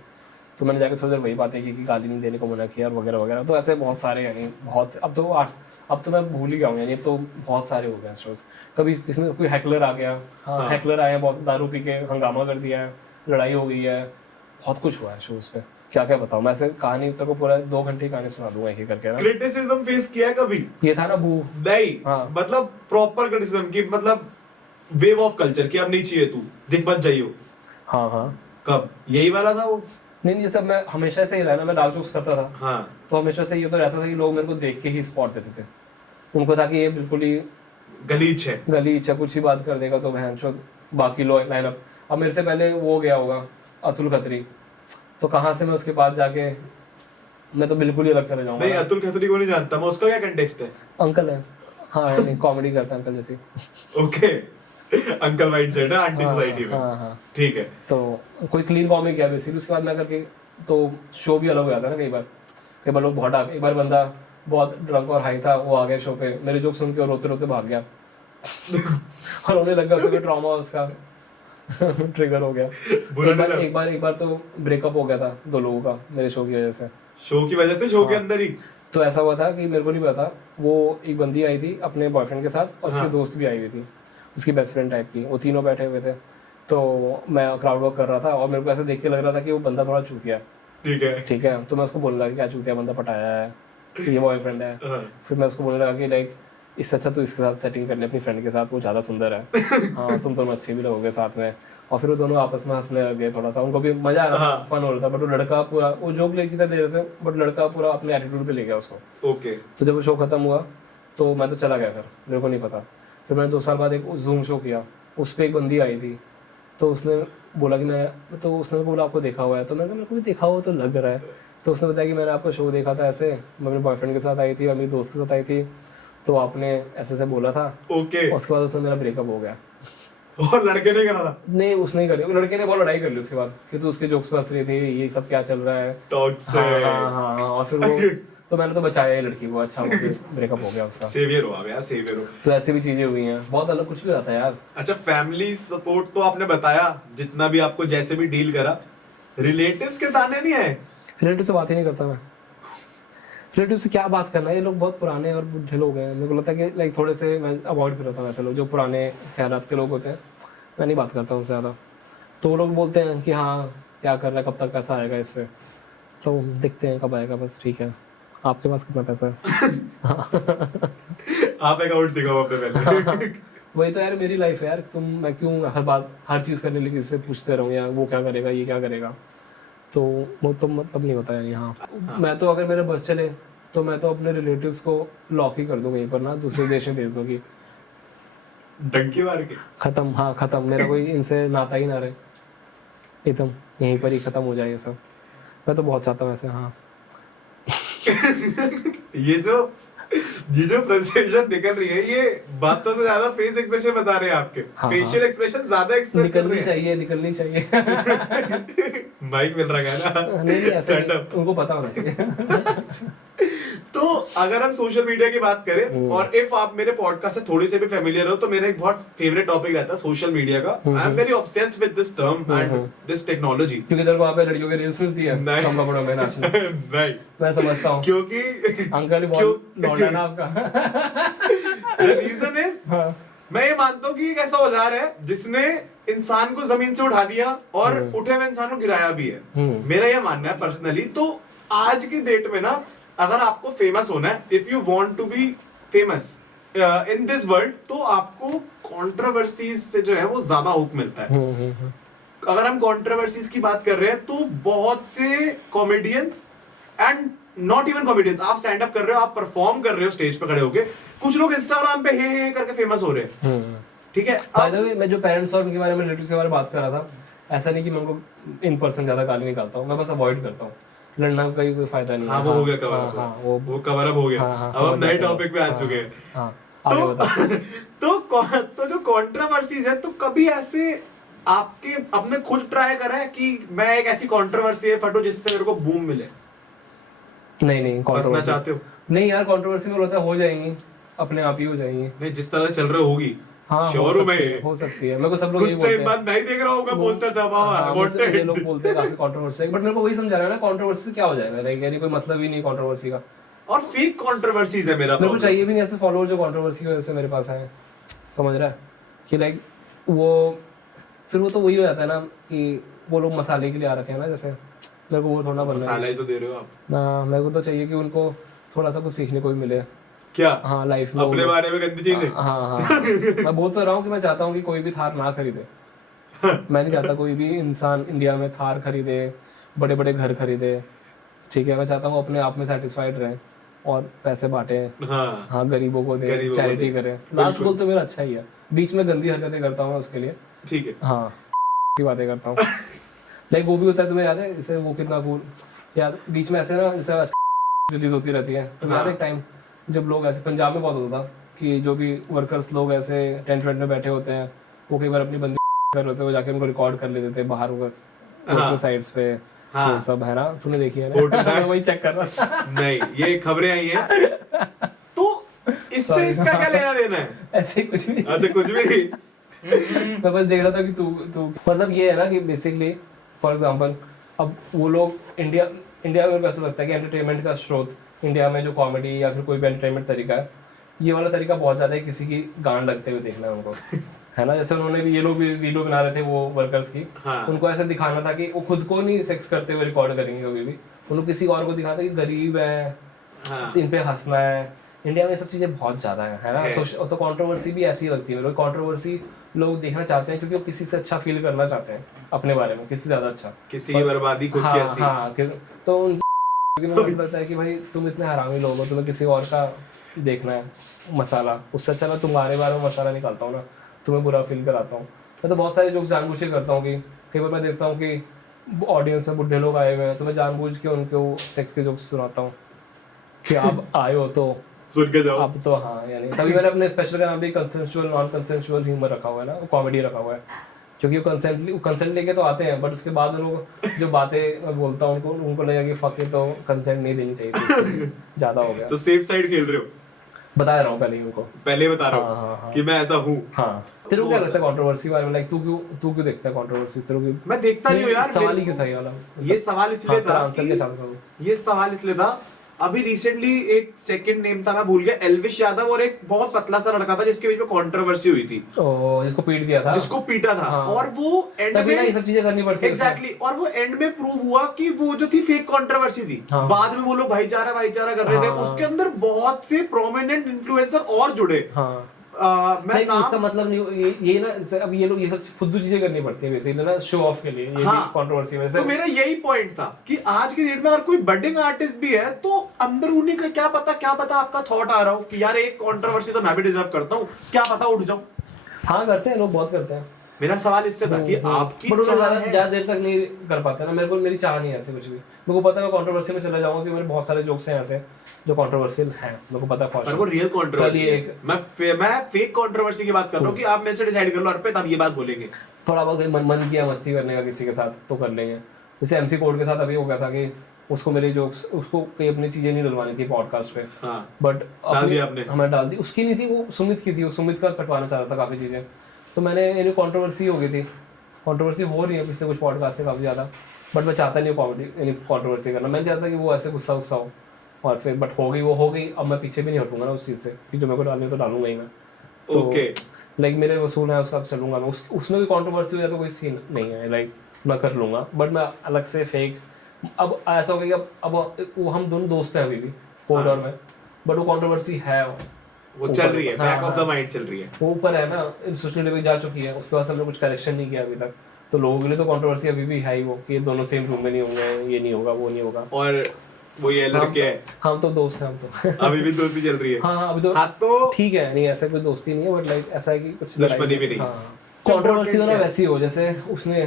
तो मैंने जाकर थोड़ी देर वही बातें की कि गाली नहीं देने को मना किया और वगैरह वगैरह। तो ऐसे बहुत सारे, यानी बहुत, अब तो मैं भूल ही गया हूँ, यानी अब तो बहुत सारे हो गए शोज। कभी किसमें कोई हैकलर आ गया, हाँ हैकलर आए हैं, बहुत दारू पी के हंगामा कर दिया है, लड़ाई हो गई है, बहुत कुछ हुआ है शोज पे, क्या क्या बताऊं मैं। ऐसे कहानी तो को पूरा 2 घंटे की कहानी सुना दूंगा एक एक करके ना। क्रिटिसिज्म फेस किया कभी? ये था ना बू, नहीं हाँ। मतलब प्रॉपर क्रिटिसिज्म की, मतलब वेव ऑफ कल्चर की अब नहीं चाहिए तू, दिख मत जाइयो। हाँ हाँ। कब यही वाला था वो? नहीं ये सब मैं हमेशा से ही रहा ना, मैं डार्क जोक्स करता था, हाँ। तो हमेशा से ये तो रहता था कि लोग मेरे को देख के ही स्पॉट देते थे, उनको था कि ये बिल्कुल ही गलीच है, गलीच है, कुछ ही बात कर देगा तो बहनचोद बाकी लोग लाइनअप। अब मेरे से पहले वो गया होगा अतुल खत्री, तो कहाँ से मैं उसके पास जाके, मैं तो बिल्कुल ही अलग चले जाऊंगा। नहीं अतुल खत्री को नहीं जानता मैं, उसका क्या कंटेक्स्ट है? अंकल है, हाँ नहीं कॉमेडी करता है अंकल जैसी। ओके अंकल माइंडसेट है आंटी सोसाइटी में। हाँ हाँ ठीक है। तो कोई क्लीन कॉमिक किया बेसिकली, उसके बाद मैं करके तो शो भी अलग हो जाता है ना कई बार लोग बहुत एक बार बंदा बहुत ड्रंक और हाई था, वो आ गया शो पे, मेरे जोक सुन के और रोते रोते भाग गया और उन्हें लगा उसका ट्रॉमा उसका ट्रिगर हो गया। एक बार तो ब्रेकअप हो गया था 2 लोगों का मेरे शो की वजह से। शो की वजह से? शो के अंदर ही? तो ऐसा हुआ था कि मेरे को नहीं पता, वो एक बंदी आई थी अपने बॉयफ्रेंड के साथ और उसके दोस्त भी आई हुई थी, उसकी बेस्ट फ्रेंड टाइप की, वो तीनों बैठे हुए थे। तो मैं क्राउड वर्क कर रहा था और मेरे को ऐसे देख के लग रहा था कि वो बंदा थोड़ा चूतिया है। ठीक है, तो मैं उसको बोलने लगा कि क्या चूतिया बंदा पटाया है, ये बॉयफ्रेंड है। फिर मैं उसको बोलने लगा कि लाइक इससे अच्छा तो इसके साथ सेटिंग कर ले अपनी फ्रेंड के साथ, वो ज़्यादा सुंदर है हाँ तुम दोनों अच्छे भी रहोगे साथ में। और फिर वो दोनों आपस में हंसने लगे, थोड़ा सा उनको भी मजा आ रहा था, फन हो रहा था। बट वो लड़का पूरा, वो जोक लेके ले रहे थे बट लड़का पूरा अपने एटीट्यूड पे ले गया उसको। ओके। तो जब वो शो खत्म हुआ तो मैं तो चला गया घर, मेरे को नहीं पता। फिर मैंने 2 साल बाद एक जूम शो किया, उस पर एक बंदी आई थी, तो उसने बोला कि मैं, तो उसने बोला आपको देखा हुआ है, तो मैंने कहा मेरे को भी देखा हुआ तो लग रहा है। तो उसने बताया कि मैंने आपका शो देखा था, ऐसे मैं अपने बॉयफ्रेंड के साथ आई थी और मेरी दोस्त के साथ आई थी, तो आपने ऐसे ऐसे बोला था। ओके। उसके बाद उसमें मेरा ब्रेकअप हो गया। और लड़के ने करा था? नहीं उसने ही करी, लड़के ने बहुत लड़ाई कर ली उसके बाद कि तू उसके जोक्स पे हंस रही थी, ये सब क्या चल रहा है। हाँ, और फिर वो तो मैंने तो बचाया ही लड़की को, अच्छा ब्रेकअप हो गया उसका। सेवियर हो आप यार, सेवियर हो। तो ऐसी भी चीजें हुई हैं, बहुत अलग कुछ भी आता है यार। अच्छा फैमिली सपोर्ट तो आपने बताया, जितना भी आपको जैसे भी डील करा, रिलेटिव्स के ताने नहीं आए? रिलेटिव से बात ही नहीं करता मैं, रिलेटिव से क्या बात करना है, ये लोग बहुत पुराने और बुढ़े लोग हैं। मेरे को लगता है कि लाइक थोड़े से मैं अवॉइड करता हूँ ऐसे लोग जो पुराने ख्यालात के लोग होते हैं, मैं नहीं बात करता हूँ उनसे ज़्यादा। तो वो लोग बोलते हैं कि हाँ क्या कर रहा है, कब तक पैसा आएगा इससे, तो देखते हैं कब आएगा, बस ठीक है। आपके पास कितना पैसा है आप अकाउंट दिखाओ अपने पहले वही तो यार मेरी लाइफ है यार, मैं क्यों हर चीज़ करने लगी इससे पूछते रहूँ या वो क्या करेगा ये क्या करेगा, तो वो तो मतलब नहीं होता है यहाँ। मैं तो अगर मेरे बस चले तो मैं तो अपने रिलेटिव्स को लॉक ही कर दूँ कहीं पर ना, दूसरे देश में भेज दूँ कि डंकी मार के खत्म, हाँ खत्म, मेरा कोई इनसे नाता ही ना रहे, एकदम यहीं पर ही खत्म हो जाए ये सब। मैं तो बहुत चाहता हूँ ऐसे। हाँ ये जो फ्रस्ट्रेशन निकल रही है, ये बातों से ज्यादा फेस एक्सप्रेशन बता रहे हैं आपके। फेशियल एक्सप्रेशन ज्यादा एक्सप्रेस कर रहे हैं। निकलनी चाहिए माइक मिल रहा है ना, नहीं स्टैंड अप, उनको पता होना चाहिए तो अगर हम सोशल मीडिया की बात करें, और इफ आप मेरे पॉडकास्ट से थोड़ी से भी फेमिलियर हो, तो मेरा एक बहुत फेवरेट टॉपिक रहता है सोशल मीडिया का। I am very obsessed with this term and this technology. क्योंकि तेरे को वहाँ पे लड़कियों के रील्स मिलती है कम कपड़ों में नाचना। नहीं मैं समझता हूँ, क्योंकि अंकल बहुत लौंडा ना आपका। रीजन इज, मैं ये मानता हूँ कि एक ऐसा औजार है जिसने इंसान को जमीन से उठा दिया और उठे हुए इंसान को गिराया भी है। मेरा ये मानना है पर्सनली। तो आज की डेट में ना, अगर आपको फेमस होना है, if you want to be famous in this world, तो आपको कंट्रोवर्सीज से जो है वो ज्यादा होप मिलता है। अगर हम कंट्रोवर्सीज की बात कर रहे हैं, तो बहुत से comedians and not even comedians, आप स्टैंड अप कर रहे हो, आप परफॉर्म कर रहे हो स्टेज पे खड़े होके, कुछ लोग इंस्टाग्राम पे हे करके फेमस हो रहे हैं। ठीक है, बाय द वे मैं जो पेरेंट्स और उनके बारे में, रिलेटिव्स के बारे में बात कर रहा था, ऐसा नहीं कि मैं उनको इन पर्सन ज्यादा गाली निकालता हूँ, मैं बस अवॉइड करता हूँ, लड़ना का कोई फायदा नहीं। हाँ, वो हो गया कवर अप। हाँ, वो कवर अप हो गया। अब हम नए टॉपिक पे आ चुके हैं। तो जो कंट्रोवर्सीज है, तो कभी ऐसे आपके अपने खुद ट्राई करा है कि मैं एक ऐसी कंट्रोवर्सी है फटो जिससे मेरे को बूम मिले? नहीं फंसना चाहते हो? नहीं यार, कंट्रोवर्सी में होता हो जाएंगी, अपने आप ही हो जाएंगी। नहीं, जिस तरह से चल रहा होगी, हाँ श्योर हूं मैं, हो सकती है। मेरे को सब लोग कुछ यही बोलते टाइम बाद नहीं देख रहा होगा पोस्टर छपा हुआ हाँ, मुझसे वांटेड। ये लोग बोलते हैं काफी कंट्रोवर्सी है, बट मेरे को वही समझा रहा है ना, कंट्रोवर्सी से क्या हो जाएगा, लाइक यानी कोई मतलब ही नहीं कंट्रोवर्सी का। और फेक कंट्रोवर्सीज है मेरा मेरे को प्रॉब्लम। चाहिए भी नहीं ऐसे फॉलोअर जो कंट्रोवर्सी की वजह से मेरे पास आए, समझ रहा है कि लाइक वो फिर वो तो वही हो जाता है ना कि वो लोग मसाले के लिए आ रखे हैं ना, जैसे मेरे को वो थोड़ा बनना मसाला ही तो दे रहे हो आप। ना, मेरे को तो चाहिए कि उनको थोड़ा सा कुछ सीखने को भी मिले। क्या? हाँ, लाइफ में अपने बारे में गंदी चीजें। हाँ मैं बोल तो रहा हूँ कि मैं चाहता हूँ कि कोई भी थार ना खरीदे। मैं नहीं चाहता कोई भी इंसान इंडिया में थार खरीदे, बड़े बड़े घर खरीदे, ठीक है। मैं चाहता हूँ अपने आप में सेटिस्फाइड रहे और पैसे बांटे, हाँ गरीबों को दे, चैरिटी करे। लास्ट गोल तो मेरा अच्छा ही है, बीच में गंदी हरकतें करता हूँ मैं उसके लिए, ठीक है, हाँ की बातें करता हूँ। लाइक वो भी होता है, तुम्हें याद है इसे वो कितना कूल याद, बीच में ऐसे ना जैसे रिलीज होती रहती है, तो याद है एक टाइम जब लोग ऐसे पंजाब में बहुत होता था कि जो भी वर्कर्स लोग ऐसे टेंट वेंट में बैठे होते हैं, वो कई बार अपनी बंदी कर रहे होते हैं, वो जाके उनको रिकॉर्ड कर लेते थे बाहर ऊपर साइड्स पे। तो सब है ना, तूने देखी है ना? मैं वही चेक कर रहा था। नहीं, ये खबरें आई हैं तो इससे इसका क्या लेना देना है? ऐसे कुछ भी। अच्छा, कुछ भी नहीं। मैं बस देख रहा था कि तू मतलब ये है ना कि बेसिकली फॉर एग्जांपल अब वो लोग इंडिया में मेरे को ऐसा लगता है कि एंटरटेनमेंट का स्रोत इंडिया में जो कॉमेडी या फिर कोई भी एंटरटेनमेंट तरीका है, ये वाला तरीका बहुत ज्यादा है किसी की गांड लगते हुए देखना है उनको, है ना। जैसे उन्होंने भी ये लोग भी वीडियो बना रहे थे वो वर्कर्स की, उनको ऐसे दिखाना था कि वो खुद को नहीं सेक्स करते हुए रिकॉर्ड करेंगे कभी भी, उनको किसी और को दिखाना था कि गरीब है, इन पे हंसना है। इंडिया में ये सब चीजें बहुत ज्यादा है ना। तो कंट्रोवर्सी भी ऐसी लगती है, कंट्रोवर्सी लोग देखना चाहते हैं क्योंकि वो किसी से अच्छा फील करना चाहते हैं अपने बारे में, किसी से ज्यादा अच्छा, किसी की बर्बादी खुद की हंसी। हाँ, तो क्योंकि मुझे ऐसा लगता है कि भाई तुम इतने हरामी लोग हो, तुम्हें किसी और का देखना है मसाला, उससे अच्छा मैं तुम्हारे बारे में मसाला निकालता हूँ ना, तुम्हें बुरा फील कराता हूँ। मैं तो बहुत सारे जोक्स जानबूझ के करता हूँ कि कई बार मैं देखता हूँ कि ऑडियंस में बुढ़े लोग आए हुए हैं, तो मैं जानबूझ के उनको सेक्स के जोक्स सुनाता हूँ कि आप आए हो तो सुन के जाओ अब तो। हाँ, यानी तभी मैंने अपने स्पेशल का नाम भी कंसेंशुअल नॉन कंसेंशुअल ह्यूमर रखा हुआ है ना, कॉमेडी रखा हुआ है, क्योंकि वो कंसेंट लेके तो आते हैं, बट उसके बाद लोग जो बातें मैं बोलता हूँ उनको लगेगा कि फक तो कंसेंट नहीं देनी चाहिए थी, ज्यादा हो गया। तो सेफ साइड खेल रहे हो? बता रहा हूँ पहले ही उनको, पहले बता रहा हूँ कि मैं ऐसा हूँ। हाँ, तेरे को क्या लगता है कंट्रोवर्सी बारे में? लाइक तू क्यों देखता है कंट्रोवर्सी? तेरे को मैं देखता नहीं हूँ यार। सवाल ही क्यों था ये वाला? ये सवाल इसलिए था आंसर क्या चाहता हूँ? ये सवाल इसलिए था, अभी रिसेंटली एक सेकंड नेम था मैं भूल गया, एल्विश यादव, और एक बहुत पतला सा लड़का था जिसके बीच में कंट्रोवर्सी हुई थी, जिसको पीट दिया था, जिसको पीटा था। हाँ। और वो एंड में ये सब चीजें करनी पड़ती है एग्जैक्टली, और वो एंड में प्रूव हुआ कि वो जो थी फेक कंट्रोवर्सी थी। हाँ। बाद में वो लोग भाईचारा कर रहे थे, उसके अंदर बहुत से प्रोमिनेंट इन्फ्लुएंसर और जुड़े। हाँ। मैं नाम इसका मतलब नहीं ये ना, अब ये लोग ये सब फुद्दू चीजें करनी पड़ती है बेसिकली ना, शो ऑफ के लिए, ये भी कंट्रोवर्सी में से। तो मेरा यही पॉइंट था कि आज की डेट में अगर कोई बडिंग आर्टिस्ट भी है तो अंदरूनी का क्या पता आपका थॉट आ रहा हो कि यार एक कंट्रोवर्सी तो मैं भी डिजर्व करता हूँ, क्या पता उठ जाऊं। हाँ, करते हैं लोग, बहुत करते हैं। मेरा सवाल इससे था कि आपकी ज्यादा देर तक नहीं कर पाते ना, मेरी चाह नहीं है ऐसे कुछ भी। मेरे को पता है मैं कंट्रोवर्सी में चला जाऊंगा कि मेरे बहुत सारे जोक्स हैं ऐसे जो कंट्रोवर्शियल है, मेरे को पता है। पर वो रियल कंट्रोवर्सी है। मैं फेक कंट्रोवर्सी की बात कर रहा हूं कि आप मेरे से डिसाइड कर लो अर्पित, आप ये बात बोलेंगे। थोड़ा बहुत मन किया मस्ती करने का किसी के साथ तो कर लेंगे। जैसे एमसी कोड के साथ अभी हो गया था कि उसको मेरे जोक्स, उसको कोई अपनी चीजें नहीं डलवानी थी पॉडकास्ट पे, बट डाल दिया आपने। हमें डाल दी, उसकी नहीं थी, वो सुमित की थी, सुमित का कटवाना चाहता था काफी चीजें, तो मैंने यानी कंट्रोवर्सी हो गई थी, कंट्रोवर्सी हो रही है पिछले कुछ पॉडकास्ट से काफी ज्यादा, बट मैं चाहता नहीं हूँ कंट्रोवर्सी करना। मैं चाहता कि वो ऐसे गुस्सा हो और फिर बट हो गई। अब मैं पीछे भी नहीं हटूंगा ना उस चीज से कि जो मेरे को डालनी है तो डालूंगा ही मैं। तो लाइक मेरे वसूल है उसका चलूंगा मैं, उसमें कोई कंट्रोवर्सी हो जाए तो कोई सीन नहीं है, लाइक मैं कर लूंगा, बट मैं अलग से फेक। अब ऐसा हो गया कि अब वो हम दोनों दोस्त हैं अभी भी कोड और मैं, बट वो कंट्रोवर्सी है, वो चल रही है, बैक ऑफ द माइंड चल रही है, वो ऊपर है ना, सोशल मीडिया पे जा चुकी है, उसके बाद हमने कुछ करेक्शन नहीं किया अभी तक, तो लोगों के लिए तो कंट्रोवर्सी अभी भी है ही वो कि दोनों सेम रूम में नहीं होंगे, ये नहीं होगा, वो नहीं होगा। और वो ये लड़के हैं, हम तो दोस्त हैं, हम तो अभी भी दोस्ती चल रही है। हाँ, अभी तो ठीक है, नहीं ऐसा कोई दोस्ती नहीं है, बट लाइक ऐसा है कि कुछ दुश्मनी भी नहीं। कंट्रोवर्सी होना वैसी हो जैसे उसने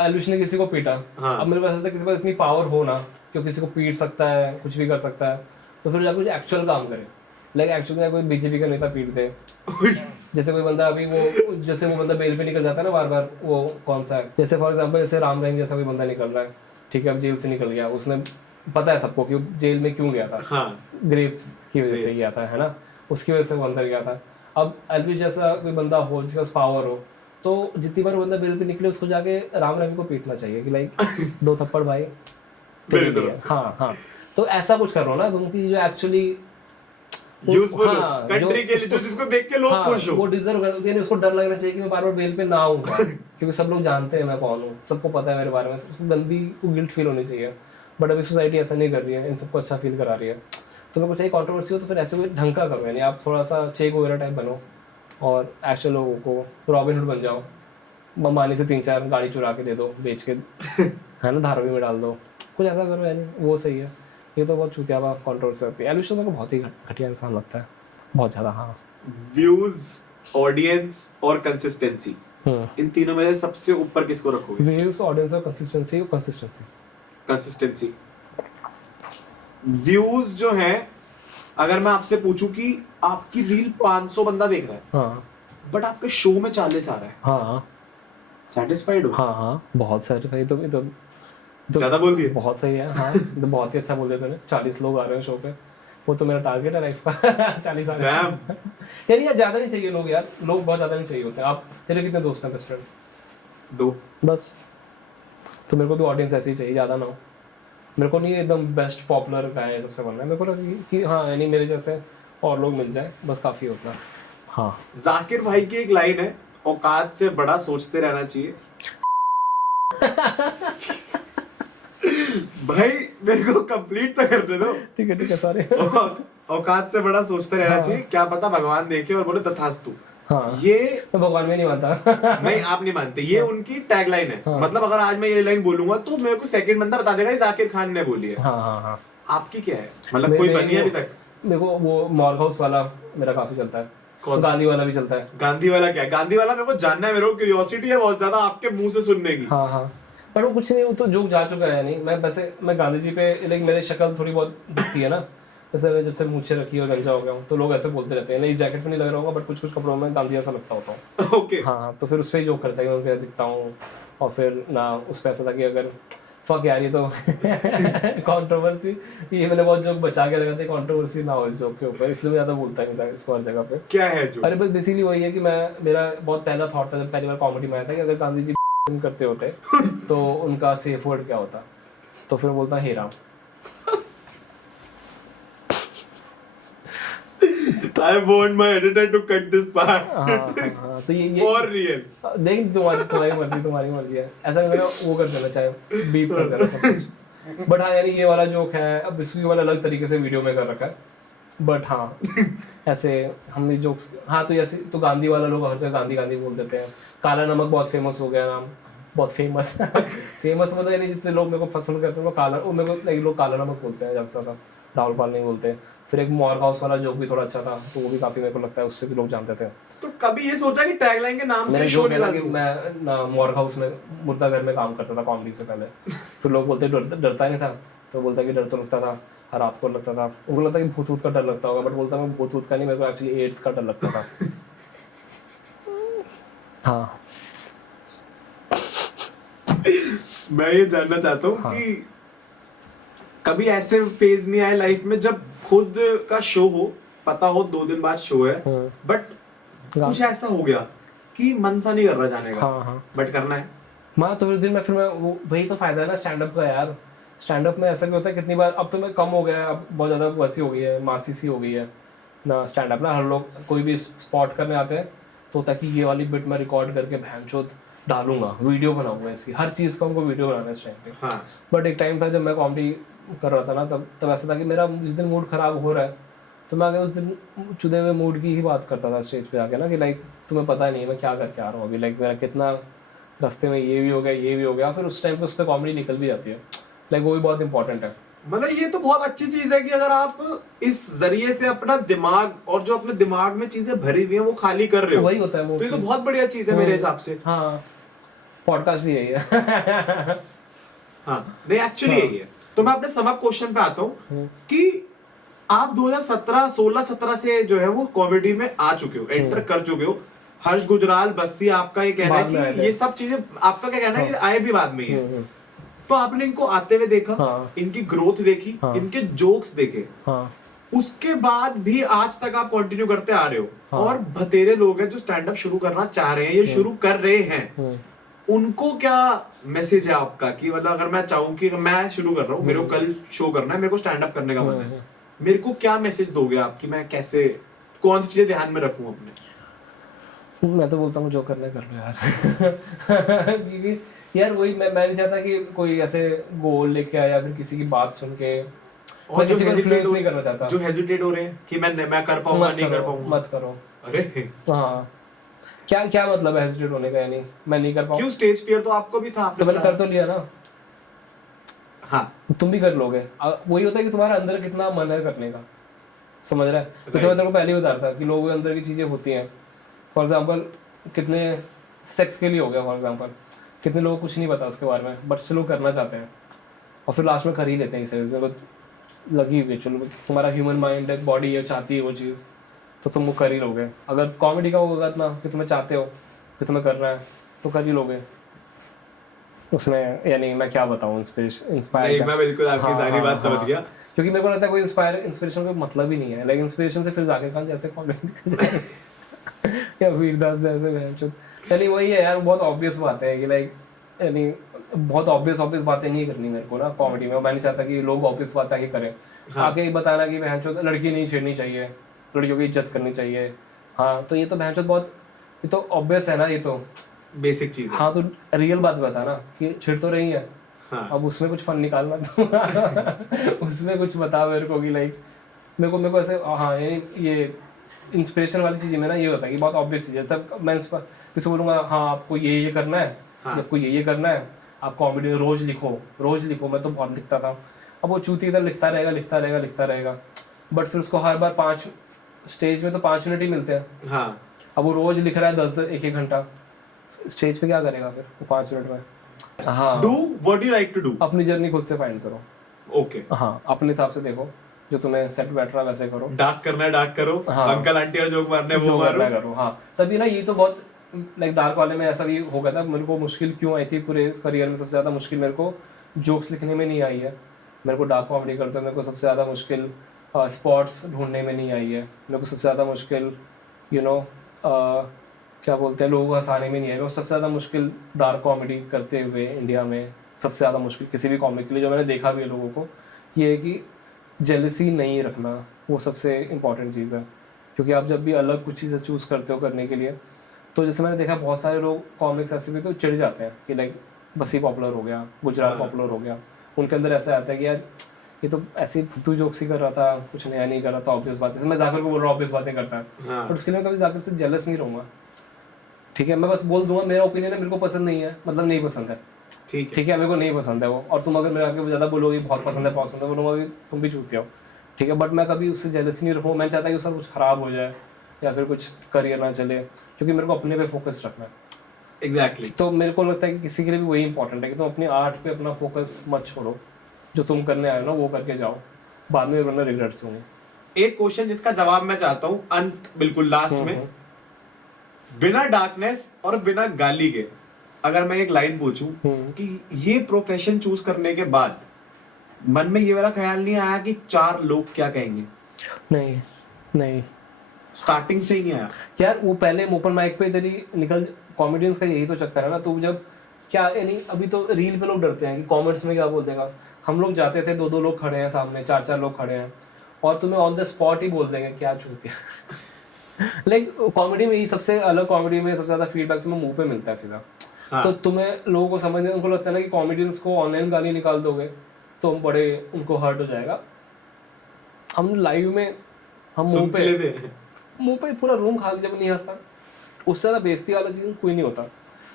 एल्विश ने किसी को पीटा। अब मेरे पास किसी के पास इतनी पावर हो ना कि वो किसी को पीट सकता है, कुछ भी कर सकता है, तो फिर जाकर कुछ एक्चुअल काम करे, लाइक एक्चुअली कोई बीजेपी का नेता पीट दे, जैसे कोई बंदा अभी वो बंदा बेल पे निकल जाता है ना बार बार, वो कौन सा है, जैसे फॉर एग्जांपल जैसे राम रहीम जैसा कोई बंदा निकल रहा है, ठीक है, अब जेल से निकल गया, उसने पता है सबको कि जेल में क्यों गया था, ग्रेप्स की वजह से गया था, है ना, उसकी वजह से वो अंदर गया था। अब एलवी जैसा कोई बंदा हो जिसके पास पावर हो, तो जितनी बार वो बंदा बेल पे निकले उसको जाके राम रहीम को पीटना चाहिए कि लाइक 2 थप्पड़ भाई मेरी तरफ से। हाँ, तो ऐसा कुछ करो ना तुम कि जो एक्चुअली यूजफुल हाँ, कंट्री के लिए, जो जिसको देख के लोग खुश हो। वो डिजर्व कर, यानी उसको डर लगना चाहिए कि मैं बार-बार बेल पे ना आऊंगा क्योंकि सब लोग जानते हैं मैं कौन हूँ, सबको पता है मेरे बारे में, उसको गंदी को गिल्ट फील होनी चाहिए। बट अभी सोसाइटी ऐसा नहीं कर रही है, इन सबको अच्छा फील करा रही है। तो मेरे को चाहिए कंट्रोवर्सी हो तो फिर ऐसे कोई ढंग का करो, यानी आप थोड़ा सा चे गुवेरा टाइप बनो और एक्चुअल लोगों को रॉबिन हुड बन जाओ, बम्बानी से 3-4 गाड़ी चुरा के दे दो, बेच के है ना, धारावी में डाल दो, कुछ ऐसा करो, यानी वो सही है। ये तो बहुत चूतिया कंट्रोवर्सी होती है। एलविश मेरे को बहुत ही घटिया इंसान लगता है, बहुत ज़्यादा। हाँ, व्यूज, ऑडियंस और कंसिस्टेंसी, इन तीनों में से सबसे ऊपर किसको रखोगे? व्यूज, ऑडियंस और कंसिस्टेंसी। कंसिस्टेंसी। व्यूज जो है, अगर मैं आपसे पूछूं कि आपकी रील 500 बंदा देख रहा है, हाँ, बट आपके शो में 40 आ रहा है, हाँ, सेटिस्फाइड हो? हाँ, बहुत सारे तो ज्यादा बोल दिए? बहुत सही है। हाँ, तो बहुत ही अच्छा बोल दिया तूने। 40 लोग आ रहे हैं शो पे, वो तो मेरा टारगेट है लाइफ का। 40 आ रहे हैं यानी यार, ज्यादा नहीं चाहिए लोग, यार लोग बहुत ज्यादा नहीं चाहिए होते। आप तेरे कितने दोस्त हैं बेस्ट फ्रेंड? 2 बस। तो मेरे को भी ऑडियंस ऐसी ही चाहिए, ज्यादा ना हो। मेरे को नहीं एकदम बेस्ट पॉपुलर गाय सबसे बनना है, मेरे को कि हाँ यानी मेरे जैसे और लोग मिल जाए, बस काफी होता है। हाँ, जाकिर भाई की एक लाइन है, औकात से बड़ा सोचते रहना चाहिए। भाई मेरे को कंप्लीट तो करने दो। ठीक है, सॉरी। औकात से बड़ा सोचते रहना चाहिए, क्या पता भगवान देखे और बोले तथास्तु। हाँ, ये मैं भगवान में नहीं मानता। नहीं, आप नहीं मानते, ये उनकी टैगलाइन है। मतलब अगर आज मैं ये लाइन बोलूंगा तो मेरे को सेकंड बंदा बता देगा जाकिर खान ने बोली है। हाँ। आपकी क्या है, मतलब कोई बनी है अभी तक? मेरे को वो मॉल हाउस वाला मेरा काफी चलता है, कौन? गांधी वाला भी चलता है। गांधी वाला क्या है? गांधी वाला मेरे को जानना है, मेरे को क्यूरियोसिटी है बहुत ज्यादा आपके मुंह से सुनने की। हाँ, पर वो कुछ नहीं, वो तो जोक जा चुका है। नहीं, मैं गांधी जी पे लाइक मेरी शक्ल थोड़ी बहुत दिखती है ना, जैसे मैं जब से मूछें रखी और गंजा हो गया हूँ, तो लोग ऐसे बोलते रहते हैं। नहीं, जैकेट में नहीं लग रहा होगा, बट कुछ कपड़ों में गांधी जैसा लगता होता हूँ। ओके। हाँ, तो फिर उस पर ही जोक करता है कि मैं उनके दिखता हूँ। और फिर ना उस पर ऐसा था कि अगर फक यार, ये तो कंट्रोवर्सी, ये मैंने बहुत जोक बचा के लगा था, कंट्रोवर्सी ना हो इस जोक के ऊपर, इसलिए मैं ज्यादा बोलता नहीं था इसको हर जगह पे। क्या है जो? अरे बस बेसिकली वही है कि मेरा बहुत पहला थॉट था जब पहली बार कॉमेडी में आया था कि अगर गांधी जी करते होते तो उनका सेफ वर्ड क्या होता, तो फिर बोलता हे Ram. I want my editor to cut this part. हाँ, तो ये For real. देख, तुम्हारी मर्जी है। ऐसा मेरा वो कर देना, चाहे बीप कर देना सब कुछ। बट हाँ, यानी ये वाला जोक है, अब इसको वाला अलग तरीके से वीडियो में कर रखा है। बट हाँ, ऐसे हमने जोक्स, हाँ तो जैसे तो गांधी वाला लोग हर जगह गांधी बोल देते हैं। काला नमक बहुत फेमस हो गया नाम, बहुत फेमस। फेमस मतलब यानी जितने लोग मेरे को पसंद करते हैं वो काला, वो मेरे को लोग काला नमक बोलते हैं ज्यादा, राहुल पाल नहीं बोलते। फिर एक मॉर्ग हाउस वाला जोक भी थोड़ा अच्छा था, तो वो भी काफी मेरे को लगता है उससे भी लोग जानते थे। तो कभी ये सोचा कि टैगलाइन के नाम से शो निकाल दूं? मैं मॉर्ग हाउस में मुर्दा घर में काम करता था कॉमेडी से पहले। फिर लोग बोलते डरता नहीं था, तो बोलता कि डर तो लगता था, रात को लगता था, उनको लगता कि भूत का डर लगता होगा, बट बोलता मैं भूत का नहीं, मेरे को एक्चुअली एड्स का डर लगता था। हाँ, मैं ये जानना चाहता हूँ कि कभी ऐसे फेज नहीं आए लाइफ में जब खुद का शो हो, पता हो 2 दिन बाद शो है, बट कुछ ऐसा हो गया कि मन सा नहीं कर रहा जाने का, बट करना है? तो फिर मैं वही तो फायदा है ना स्टैंड अप का यार। स्टैंड अप में ऐसा भी होता है कितनी बार, अब तो मैं कम हो गया है, अब बहुत ज्यादा वैसी हो गई है, मासी सी हो गई है ना स्टैंड अप ना। हर लोग कोई भी स्पॉट करने आते हैं तो ताकि ये वाली बिट मैं रिकॉर्ड करके भैंचोद डालूंगा, वीडियो बनाऊंगा इसकी, हर चीज़ का हमको वीडियो बनाना है इस टाइम पे। बट एक टाइम था जब मैं कॉमेडी कर रहा था ना, तब ऐसा था कि मेरा जिस दिन मूड खराब हो रहा है तो मैं आगे उस दिन चुदे हुए मूड की ही बात करता था स्टेज पे आके ना, कि लाइक तुम्हें पता नहीं मैं क्या करके आ रहा हूँ अभी, लाइक मेरा कितना रास्ते में ये भी हो गया, फिर उस टाइम पे उस पर कॉमेडी निकल भी जाती है। लाइक वो भी बहुत इंपॉर्टेंट है। मतलब ये तो बहुत अच्छी चीज है कि अगर आप इस जरिए से अपना दिमाग और जो अपने दिमाग में चीजें भरी हुई हैं वो खाली कर रहे हो, वही होता है वो। तो ये तो बहुत बढ़िया चीज है मेरे हिसाब से। हाँ, पॉडकास्ट भी यही है। हाँ, नहीं एक्चुअली यही है। तो मैं अपने समअप क्वेश्चन पे आता हूँ कि आप 2016 से जो है वो कॉमेडी में आ चुके हो, एंटर कर चुके हो। हर्ष गुजराल, बस्सी, आपका ये कहना है कि ये सब चीजें, आपका क्या कहना है कि आए भी बाद में ही है, तो आपने इनको आते हुए देखा, इनकी ग्रोथ देखी, इनके जोक्स देखे, उसके बाद भी आज तक आप कंटिन्यू करते आ रहे हो। और बतेरे लोग हैं जो स्टैंड अप शुरू करना चाह रहे हैं, ये शुरू कर रहे हैं, उनको क्या मैसेज है आपका कि मतलब अगर मैं चाहूं कि मैं शुरू कर रहा हूँ, मेरे को कल शो करना है, मेरे को स्टैंड अप करने का मन है, मेरे को क्या मैसेज दोगे आप कि मैं कैसे, कौन सी चीजें ध्यान में रखूं अपने? मैं तो बोलता हूँ जो करना है कर लो यार। क्योंकि यार वही मैं नहीं चाहता कि कोई ऐसे गोल लेके आया या फिर किसी की बात सुन के, और जो हेजिटेट नहीं करना चाहता, जो हेजिटेट हो रहे हैं कि मैं कर पाऊंगा नहीं कर पाऊंगा, मत करो। अरे हाँ, क्या मतलब है हेजिटेट होने का? यानी मैं नहीं कर पाऊंगा। क्यों? स्टेज फियर तो आपको भी था, तो मैंने कर तो लिया ना। हाँ, तुम भी कर लोगे। वही होता है कि तुम्हारा अंदर कितना मन है करने का, समझ रहा है? जैसे मैं तेरे को पहले ही बता रहा था कि लोगों के अंदर की चीजें होती हैं। फॉर एग्जाम्पल कितने सेक्स के लिए हो गया, फॉर एग्जाम्पल कितने लोगों को कुछ नहीं पता उसके बारे में, बट से लोग करना चाहते हैं और फिर लास्ट में कर ही लेते हैं। इसे मेरे को लगी हुई, चलो तुम्हारा ह्यूमन माइंड है, बॉडी है, चाहती है वो चीज़, तो तुम वो कर ही लोगे। अगर कॉमेडी का होगा इतना कि तुम्हें चाहते हो कि तुम्हें करना है तो कर ही लोगे उसमें। यानी मैं क्या बताऊँ, इंस्पायर मैं बिल्कुल आपकी सारी बात समझ गया। क्योंकि मेरे को लगता है कोई इंस्पिरेशन का मतलब ही नहीं है। लाइक इंस्पिरेशन से फिर जाकिर खान जैसे कॉमेडी या वीरदास जैसे, यानी वही है यार, बहुत ऑब्वियस बात है कि लाइक, यानी बहुत ऑब्वियस बातें नहीं करनी मेरे को ना कॉमेडी में। मैं नहीं चाहता कि लोग ऑब्वियस बातें आके करें। आके बताना कि भैंचोद लड़की नहीं छेड़नी चाहिए, लड़कियों की इज्जत करनी चाहिए। हाँ, तो ये तो भैंचोद बहुत, ये तो ऑब्वियस है ना, ये तो बेसिक चीज है। हाँ, तो रियल बात बता ना कि छिड़ तो रही है। हाँ। अब उसमें कुछ फन निकालना तो उसमें कुछ बता मेरे को कि लाइक मेरे को ऐसे, हाँ ये इंस्पिरेशन वाली चीज़ में ना ये होता है कि बहुत ऑब्वियस चीज़ है। सब मैं किसी को बोलूँगा हाँ आपको ये करना है, आपको ये करना है, आप कॉमेडी रोज लिखो। मैं तो बहुत लिखता था। अब वो चूती इधर लिखता रहेगा, बट फिर उसको हर बार 5 स्टेज में तो 5 मिनट ही मिलते हैं। हाँ। अब वो रोज लिख रहा है 10 1 घंटा, स्टेज पे क्या करेगा फिर वो 5 मिनट में? हाँ, do what you like to do. अपनी जर्नी खुद से फाइंड करो। ओके। हाँ, अपने हिसाब से देखो, जो तुम्हें सेट बैठ रहा वैसे करो। डार्क करना है डार्क करो। हाँ। अंकल आंटी और जोक मारने वो करो। हाँ, तभी ना ये तो बहुत लाइक डार्क वाले में ऐसा भी हो गया था। मेरे को मुश्किल क्यों आई थी पूरे करियर में? सबसे ज्यादा मुश्किल मेरे को जोक्स लिखने में नहीं आई है। मेरे को डार्क कॉमेडी करते हुए मेरे को सबसे ज्यादा मुश्किल स्पॉट्स ढूंढने में नहीं आई है। मेरे को सबसे ज्यादा मुश्किल क्या बोलते हैं, लोगों को हंसाने में नहीं है। सबसे ज़्यादा मुश्किल डार्क कॉमेडी करते हुए इंडिया में सबसे ज़्यादा मुश्किल किसी भी कॉमिक के लिए जो मैंने देखा भी है लोगों को, ये है कि जेलसी नहीं रखना। वो सबसे इम्पॉर्टेंट चीज़ है। क्योंकि आप जब भी अलग कुछ चीज़ें चूज़ करते हो करने के लिए, तो जैसे मैंने देखा बहुत सारे लोग कॉमिक्स ऐसे भी तो चिढ़ जाते हैं कि लाइक बसी पॉपुलर हो गया, गुजरात पॉपुलर हो गया। उनके अंदर ऐसा आता है कि यार ये तो ऐसे फुद्दू जोक्स ही कर रहा था, कुछ नया नहीं कर रहा था, ऑब्वियस बात है। मैं जाकर को बोल रहा हूँ ऑब्वियस बातें करता है, बट उसके लिए कभी जाकर से जेलस नहीं रहूँगा। ठीक है, मैं बस बोल दूंगा मेरा ओपिनियन है, मेरे को पसंद नहीं है, मतलब नहीं पसंद है। ठीक है, मेरे को नहीं पसंद है वो। और तुम अगर मेरे आगे ज़्यादा बोलोगे बहुत पसंद है बोलूँगा तुम भी चूतिया हो। ठीक है, बट मैं कभी उससे जेलसी नहीं रखूँ। मैं चाहता कि उसका कुछ ख़राब हो जाए या फिर कुछ करियर ना चले, क्योंकि मेरे को अपने पे फोकस रखना है। एग्जैक्टली। तो मेरे को लगता है कि किसी के लिए भी वही इंपॉर्टेंट है कि तुम अपनी आर्ट पे अपना फोकस मत छोड़ो। जो तुम करने आए हो ना वो करके जाओ, बाद में वरना रिग्रेट्स होंगे। एक क्वेश्चन जिसका जवाब मैं चाहता हूँ अंत बिल्कुल लास्ट में, बिना डार्कनेस और बिना गाली के अगर मैं एक लाइन पूछूं कि ये प्रोफेशन चूज करने के बाद मन में ये वाला ख्याल नहीं आया कि 4 लोग क्या कहेंगे? नहीं, स्टार्टिंग से ही नहीं आया यार। वो पहले ओपन माइक पे तेरी निकल, कॉमेडियंस का यही तो चक्कर है ना। तू जब क्या, यानी अभी तो रील पे लोग डरते हैं कि कमेंट्स में क्या बोल देगा। हम लोग जाते थे 2-2 लोग खड़े हैं सामने, 4-4 लोग खड़े हैं, और तुम्हें ऑन द स्पॉट ही बोल देंगे क्या चूतिया। लाइक कॉमेडी में ही सबसे अलग, कॉमेडी में सबसे ज्यादा फीडबैक तुम्हें मुंह पे मिलता है सीधा। हाँ। तो तुम्हें लोगों को समझने, उनको लगता है ना कि कॉमेडियंस को ऑनलाइन गाली निकाल दोगे तो बड़े उनको हर्ट हो जाएगा। हम लाइव में हम मुंह पे पूरा रूम खाली जब नहीं हंसता, उससे ज़्यादा बेइज्जती वाला चीज़ कोई नहीं होता।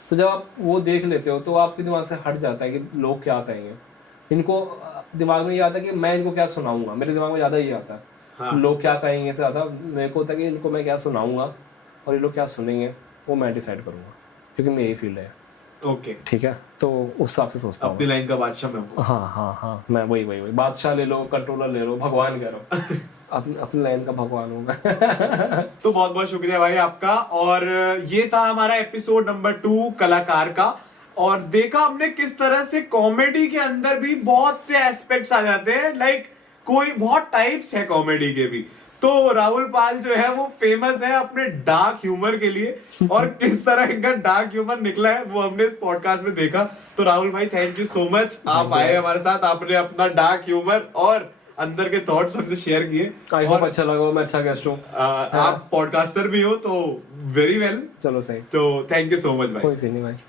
तो जब आप वो देख लेते हो तो आपके दिमाग से हट जाता है कि लोग क्या कहेंगे। इनको दिमाग में ये आता है कि मैं इनको क्या सुनाऊंगा। मेरे दिमाग में ज़्यादा ये आता है। हाँ। लोग क्या कहेंगे से ज़्यादा मेरे को होता है कि इनको मैं क्या सुनाऊंगा और ये लोग क्या सुनेंगे वो मैं डिसाइड करूंगा, क्योंकि मेरी फील्ड है। ओके, ठीक है, तो उस हिसाब से सोचता हूँ। अपनी लाइन का बादशाह मैं हूँ। हाँ, मैं वही बादशाह ले लो, कंट्रोलर ले लो, भगवान कह रहा अपनी लाइन का भगवान हूँ मैं। तो बहुत बहुत शुक्रिया भाई आपका। और ये था हमारा एपिसोड नंबर 2 कलाकार का। और देखा हमने किस तरह से कॉमेडी के अंदर भी बहुत से एस्पेक्ट्स आ जाते हैं। लाइक कोई बहुत टाइप्स है कॉमेडी के भी। तो राहुल पाल जो है वो फेमस है अपने डार्क ह्यूमर के लिए और किस तरह इनका डार्क ह्यूमर निकला है वो हमने इस पॉडकास्ट में देखा। तो राहुल भाई थैंक यू सो मच, आप आए हमारे साथ, आपने अपना डार्क ह्यूमर और अंदर के थॉट्स हमसे शेयर किए। आई होप अच्छा लगा, मैं अच्छा गेस्ट हूँ। आप पॉडकास्टर भी हो तो वेरी वेल। चलो सही, तो थैंक यू सो मच भाई। कोई सीन नहीं भाई।